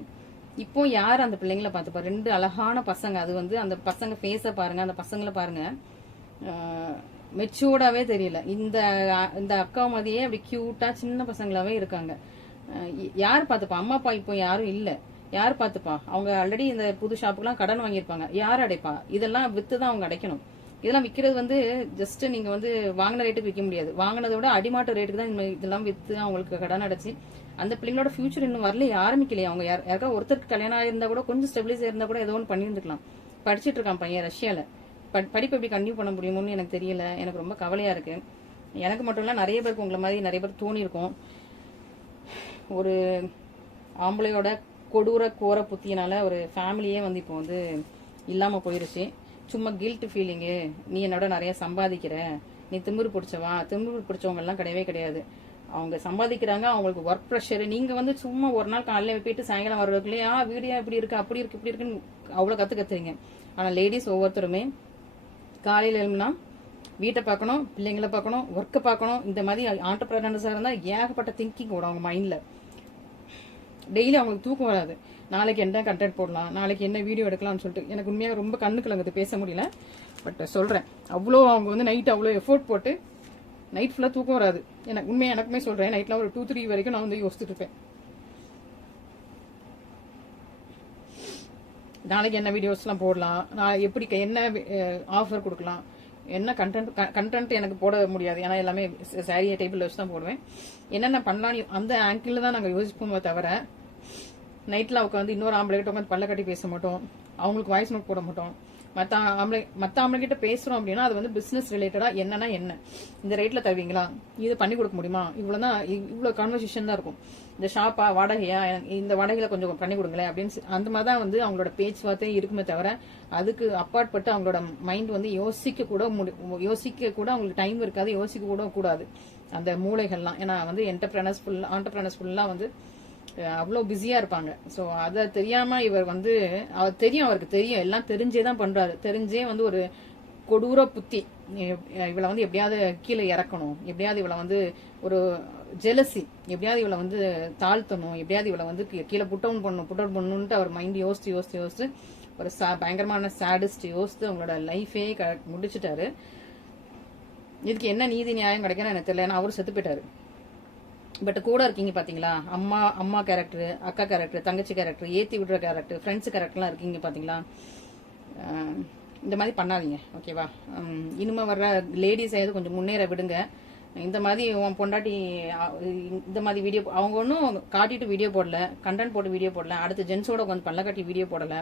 இப்போ யார் அந்த பிள்ளைங்களை பார்த்துப்பா? 2 அழகான பசங்க. அது வந்து அந்த பசங்க ஃபேஸை பாருங்க, அந்த பசங்களை பாருங்க, மெச்சூர்டாவே தெரியல. இந்த அக்கா மாதிரியே அப்படி கியூட்டா சின்ன பசங்களாவே இருக்காங்க. யார் பார்த்துப்பா? அம்மா அப்பா இப்போ யாரும் இல்ல, யார் பார்த்துப்பா? அவங்க ஆல்ரெடி இந்த புது ஷாப்புக்கெல்லாம் கடன் வாங்கியிருப்பாங்க, யார் அடைப்பா? இதெல்லாம் வித்து தான் அவங்க அடைக்கணும். இதெல்லாம் விற்கிறது வந்து ஜஸ்ட் நீங்க வந்து வாங்கின ரேட்டுக்கு விற்க முடியாது, வாங்கினதை விட அடிமாட்டு ரேட்டுக்கு தான் இதெல்லாம் வித்து அவங்களுக்கு கடன் அடைச்சு. அந்த பிள்ளைங்களோட ஃபியூச்சர் இன்னும் வரலையே, ஆரம்பிக்கலையே. அவங்க யாருக்கா ஒருத்தருக்கு கல்யாணம் ஆயிருந்தா கூட, கொஞ்சம் ஸ்டெபிலைஸ் இருந்தா கூட ஏதோ ஒன்று பண்ணியிருந்துக்கலாம். படிச்சுட்டு இருக்கான் பையன் ரஷ்யால. படிப்பு எப்படி கண்டினியூ பண்ண முடியுமோன்னு எனக்கு தெரியல. எனக்கு ரொம்ப கவலையா இருக்கு. எனக்கு மட்டும் இல்ல, நிறைய பேருக்கு உங்களை மாதிரி நிறைய பேர் தோணி இருக்கும். ஒரு ஆம்பளையோட கொடூர கோர புத்தியினால ஒரு ஃபேமிலியே வந்து இப்போ வந்து இல்லாம போயிருச்சு. சும்மா கில்ட் ஃபீலிங்கு, நீ என்னோட நிறைய சம்பாதிக்கிற, நீ திமிரு பிடிச்சவா, திமிரு பிடிச்சவங்க எல்லாம் கிடையவே கிடையாது. அவங்க சம்பாதிக்கிறாங்க, அவங்களுக்கு ஒர்க் ப்ரெஷர். நீங்க வந்து சும்மா ஒரு நாள் காலையில போயிட்டு சாயங்காலம் வர்றதுக்குள்ளேயே வீடியோ இப்படி இருக்கு, அப்படி இருக்கு, இப்படி இருக்குன்னு அவ்வளவு கத்துறீங்க. ஆனா லேடிஸ் ஒவ்வொருத்தருமே காலையில எழுந்தா வீட்டை பார்க்கணும், பிள்ளைங்களை பார்க்கணும், ஒர்க்கை பார்க்கணும். இந்த மாதிரி ஆண்டர்பிரனர்ஸா இருந்தா ஏகப்பட்ட திங்கிங் ஓடும் அவங்க மைண்ட்ல. டெய்லி அவங்களுக்கு தூக்கம் வராது. நாளைக்கு என்ன கண்டென்ட் போடலாம், நாளைக்கு என்ன வீடியோ எடுக்கலாம்னு சொல்லிட்டு எனக்கு உண்மையாக ரொம்ப கண்ணு கலங்குது, பேச முடியல. பட் சொல்றேன், அவ்வளோ அவங்க வந்து நைட் அவ்வளோ எஃபோர்ட் போட்டு நைட் ஃபுல்லாக தூக்கம் வராது. எனக்கு உண்மையாக எனக்குமே சொல்றேன், நைட்லாம் ஒரு 2-3 வரைக்கும் நான் வந்து யோசிச்சுட்டு இருப்பேன், நாளைக்கு என்ன வீடியோஸ்லாம் போடலாம், நான் எப்படி என்ன ஆஃபர் கொடுக்கலாம், என்ன கண்டென்ட் எனக்கு போட முடியாது. ஏன்னா எல்லாமே சாரியை டேபிள் வச்சு தான் போடுவேன். என்னென்ன பண்ணலாம் அந்த ஆங்கிள் தான் நாங்கள் யோசிப்போமே தவிர, நைட்டில் உட்காந்து இன்னொரு ஆம்பளை கிட்ட உட்காந்து பல்ல கட்டி பேச மாட்டோம், அவங்களுக்கு வாய்ஸ் நோட் போட மாட்டோம். மற்ற ஆம்பளை கிட்ட பேசுறோம் அப்படின்னா அது வந்து பிசினஸ் ரிலேட்டடா என்னன்னா என்ன, இந்த ரேட்ல தருவீங்களா, இது பண்ணி கொடுக்க முடியுமா, இவ்வளவுதான், இவ்வளவு கான்வர்சேஷன் தான் இருக்கும். இந்த ஷாப்பா, வாடகையா, இந்த வாடகையில கொஞ்சம் பண்ணி கொடுங்களேன் அப்படின்னு அந்த மாதிரி தான் வந்து அவங்களோட பேச்சுவார்த்தை இருக்குமே தவிர, அதுக்கு அப்பாற்பட்டு அவங்களோட மைண்ட் வந்து யோசிக்க கூட அவங்களுக்கு டைம் இருக்காது, யோசிக்க கூட கூடாது அந்த மூளைகள்லாம். ஏன்னா வந்து ஆண்டர்பிரனர்ஸ் ஃபுல்லா வந்து அவ்வளோ பிஸியா இருப்பாங்க. ஸோ அதை தெரியாம இவர் வந்து அவருக்கு தெரியும், எல்லாம் தெரிஞ்சே தான் பண்றாரு. தெரிஞ்சே வந்து ஒரு கொடூர புத்தி, இவளை வந்து எப்படியாவது கீழே இறக்கணும், எப்படியாவது இவளை வந்து ஒரு ஜெலசி, எப்படியாவது இவளை வந்து தாழ்த்தணும், எப்படியாவது இவளை வந்து கீழே புட் டவுன் பண்ணணும்ட்டு அவர் மைண்ட் யோசிச்சு ஒரு பயங்கரமான சாடிஸ்ட் யோசித்து அவங்களோட லைஃபே முடிச்சுட்டாரு. இதுக்கு என்ன நீதி நியாயம் கிடைக்கணும் எனக்கு தெரியல. ஏன்னா அவரு செத்து போயிட்டாரு. பட் கூட இருக்கீங்க பாத்தீங்களா, அம்மா கேரக்டர், அக்கா கேரக்டர், தங்கச்சி கேரக்டர், ஏத்தி விடுற கேரக்டர், ஃப்ரெண்ட்ஸ் கேரக்டர்லாம் இருக்கீங்க பாத்தீங்களா. இந்த மாதிரி பண்ணாதீங்க, ஓகேவா. இனிமே வர்ற லேடிஸ் ஏதாவது கொஞ்சம் முன்னேற விடுங்க. இந்த மாதிரி உன் பொண்டாட்டி இந்த மாதிரி வீடியோ அவங்க ஒன்றும் காட்டிட்டு வீடியோ போடல, கண்டென்ட் போட்டு வீடியோ போடல, அடுத்த ஜென்ஸோட கொஞ்சம் பல்ல காட்டி வீடியோ போடல.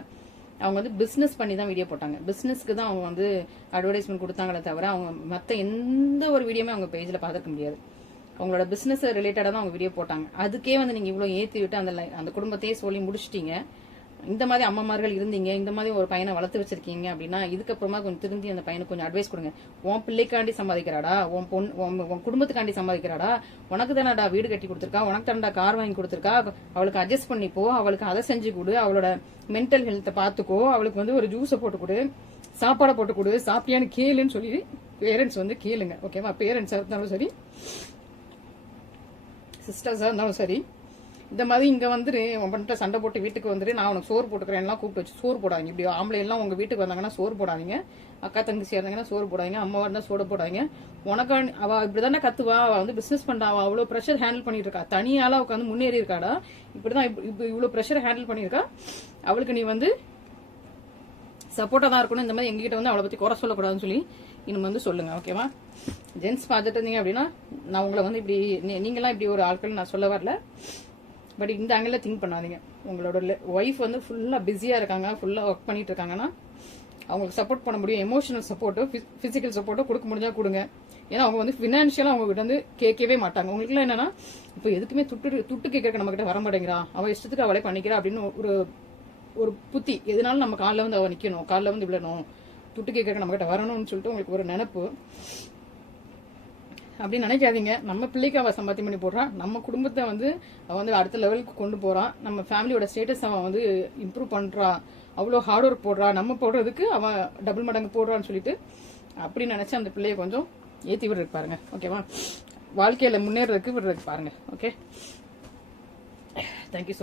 அவங்க வந்து பிசினஸ் பண்ணி தான் வீடியோ போட்டாங்க. பிசினஸ்க்கு தான் அவங்க வந்து அட்வர்டைஸ்மெண்ட் கொடுத்தாங்களே தவிர அவங்க மற்ற எந்த ஒரு வீடியோமே அவங்க பேஜ்ல பார்த்துக்க முடியாது. அவங்களோட பிசினஸ் ரிலேட்டடா தான் அவங்க வீடியோ போட்டாங்க. அதுக்கே வந்து நீங்க இவ்வளவு ஏத்தி விட்டு அந்த குடும்பத்தையே சொல்லி முடிச்சிட்டீங்க. இந்த மாதிரி அம்மாமார்கள் இருந்தீங்க, இந்த மாதிரி ஒரு பையனை வளர்த்து வச்சிருக்கீங்க அப்படின்னா இதுக்கப்புறமா கொஞ்சம் திருந்தி அந்த பையனுக்கு கொஞ்சம் அட்வைஸ் கொடுங்க. உன் பிள்ளைக்காண்டி சம்பாதிக்கிறாடா, உன் குடும்பத்துக்காண்டி சம்பாதிக்கிறாடா, உனக்கு தானடா வீடு கட்டி கொடுத்துருக்கா, உனக்கு தானடா கார் வாங்கி கொடுத்துருக்கா, அவளுக்கு அட்ஜஸ்ட் பண்ணிப்போ, அவளுக்கு அதை செஞ்சு கொடு, அவளோட மென்டல் ஹெல்த்தை பாத்துக்கோ, அவளுக்கு வந்து ஒரு ஜூஸை போட்டு கொடு, சாப்பாடை போட்டு கொடு, சாப்பிட்டியான்னு கேளுன்னு சொல்லி பேரண்ட்ஸ் வந்து கேளுங்க, ஓகேவா. பேரண்ட்ஸா இருந்தாலும் சரி, சிஸ்டர்ஸா இருந்தாலும் சரி, இந்த மாதிரி இங்க வந்துட்டு உன் பண்ணிட்டு சண்டை போட்டு வீட்டுக்கு வந்துட்டு நான் உனக்கு சோறு போட்டுக்கிறேன் எல்லாம் கூப்பிட்டு வச்சு சோறு போடாதீங்க. இப்படி ஆம்பளை எல்லாம் உங்க வீட்டுக்கு வந்தாங்கன்னா சோறு போடாதீங்க, அக்கா தங்கச்சி இருந்தாங்கன்னா சோறு போடாதீங்க, அம்மா இருந்தா சோறு போடாதீங்க. உனக்கு அவ இப்படிதானே கத்துவா, அவ வந்து பிசினஸ் பண்றா, அவ அவ்வளவு ப்ரெஷர் ஹேண்டில் பண்ணிட்டு இருக்கா, தனியால உட்காந்து முன்னேறி இருக்காடா, இப்படிதான் இவ்வளவு ப்ரெஷர் ஹேண்டில் பண்ணிருக்கா, அவளுக்கு நீ வந்து சப்போர்ட்டா தான் இருக்கணும். இந்த மாதிரி எங்ககிட்ட வந்து அவளை பத்தி குறை சொல்லக்கூடாதுன்னு சொல்லி இனிமே வந்து சொல்லுங்க. ஓகேவா? ஜென்ஸ் பார்த்துட்டு இருந்தீங்க அப்படின்னா நான் உங்களை வந்து இப்படி நீங்களாம் இப்படி ஒரு ஆட்கள் நான் சொல்ல வரல. பட் இந்த ஆங்கிள் திங்க் பண்ணாதீங்க. உங்களோட ஒய்ஃப் வந்து ஃபுல்லா பிஸியா இருக்காங்க, ஃபுல்லா ஒர்க் பண்ணிட்டு இருக்காங்கன்னா அவங்களுக்கு சப்போர்ட் பண்ண முடியும். எமோஷனல் சப்போர்ட்டோ பிசிக்கல் சப்போர்ட்டோ கொடுக்க முடிஞ்சா கொடுங்க. ஏன்னா அவங்க வந்து பினான்சியலா அவங்க கிட்ட வந்து கேட்கவே மாட்டாங்க. உங்களுக்கு என்னன்னா இப்போ எதுக்குமே துட்டு கேட்கறக்க நம்ம கிட்ட வர மாட்டேங்கிறா, அவ இஷ்டத்துக்கு அவளே பண்ணிக்கிறா அப்படின்னு ஒரு புத்தி. எதனாலும் நம்ம காலில் வந்து அவ நிக்கணும், காலில் வந்து விழணும், துட்டு கேட்கறக்க நம்ம கிட்ட வரணும்னு சொல்லிட்டு உங்களுக்கு ஒரு நினைப்பு. அப்படின்னு நினைக்காதீங்க. நம்ம பிள்ளைக்கு அவ சம்பாத்தியம் பண்ணி போடுறான், நம்ம குடும்பத்தை வந்து அவ வந்து அடுத்த லெவலுக்கு கொண்டு போறான், நம்ம ஃபேமிலியோட ஸ்டேட்டஸ் அவன் வந்து இம்ப்ரூவ் பண்றா, அவ்வளோ ஹார்ட் ஒர்க் போடுறா, நம்ம போடுறதுக்கு அவன் டபுள் மடங்கு போடுறான்னு சொல்லிட்டு அப்படி நினைச்சு அந்த பிள்ளைய கொஞ்சம் ஏத்தி விடுறதுக்கு பாருங்க. ஓகேவா? வாழ்க்கையில முன்னேறதுக்கு விடுறதுக்கு பாருங்க. Okay, thank you so much.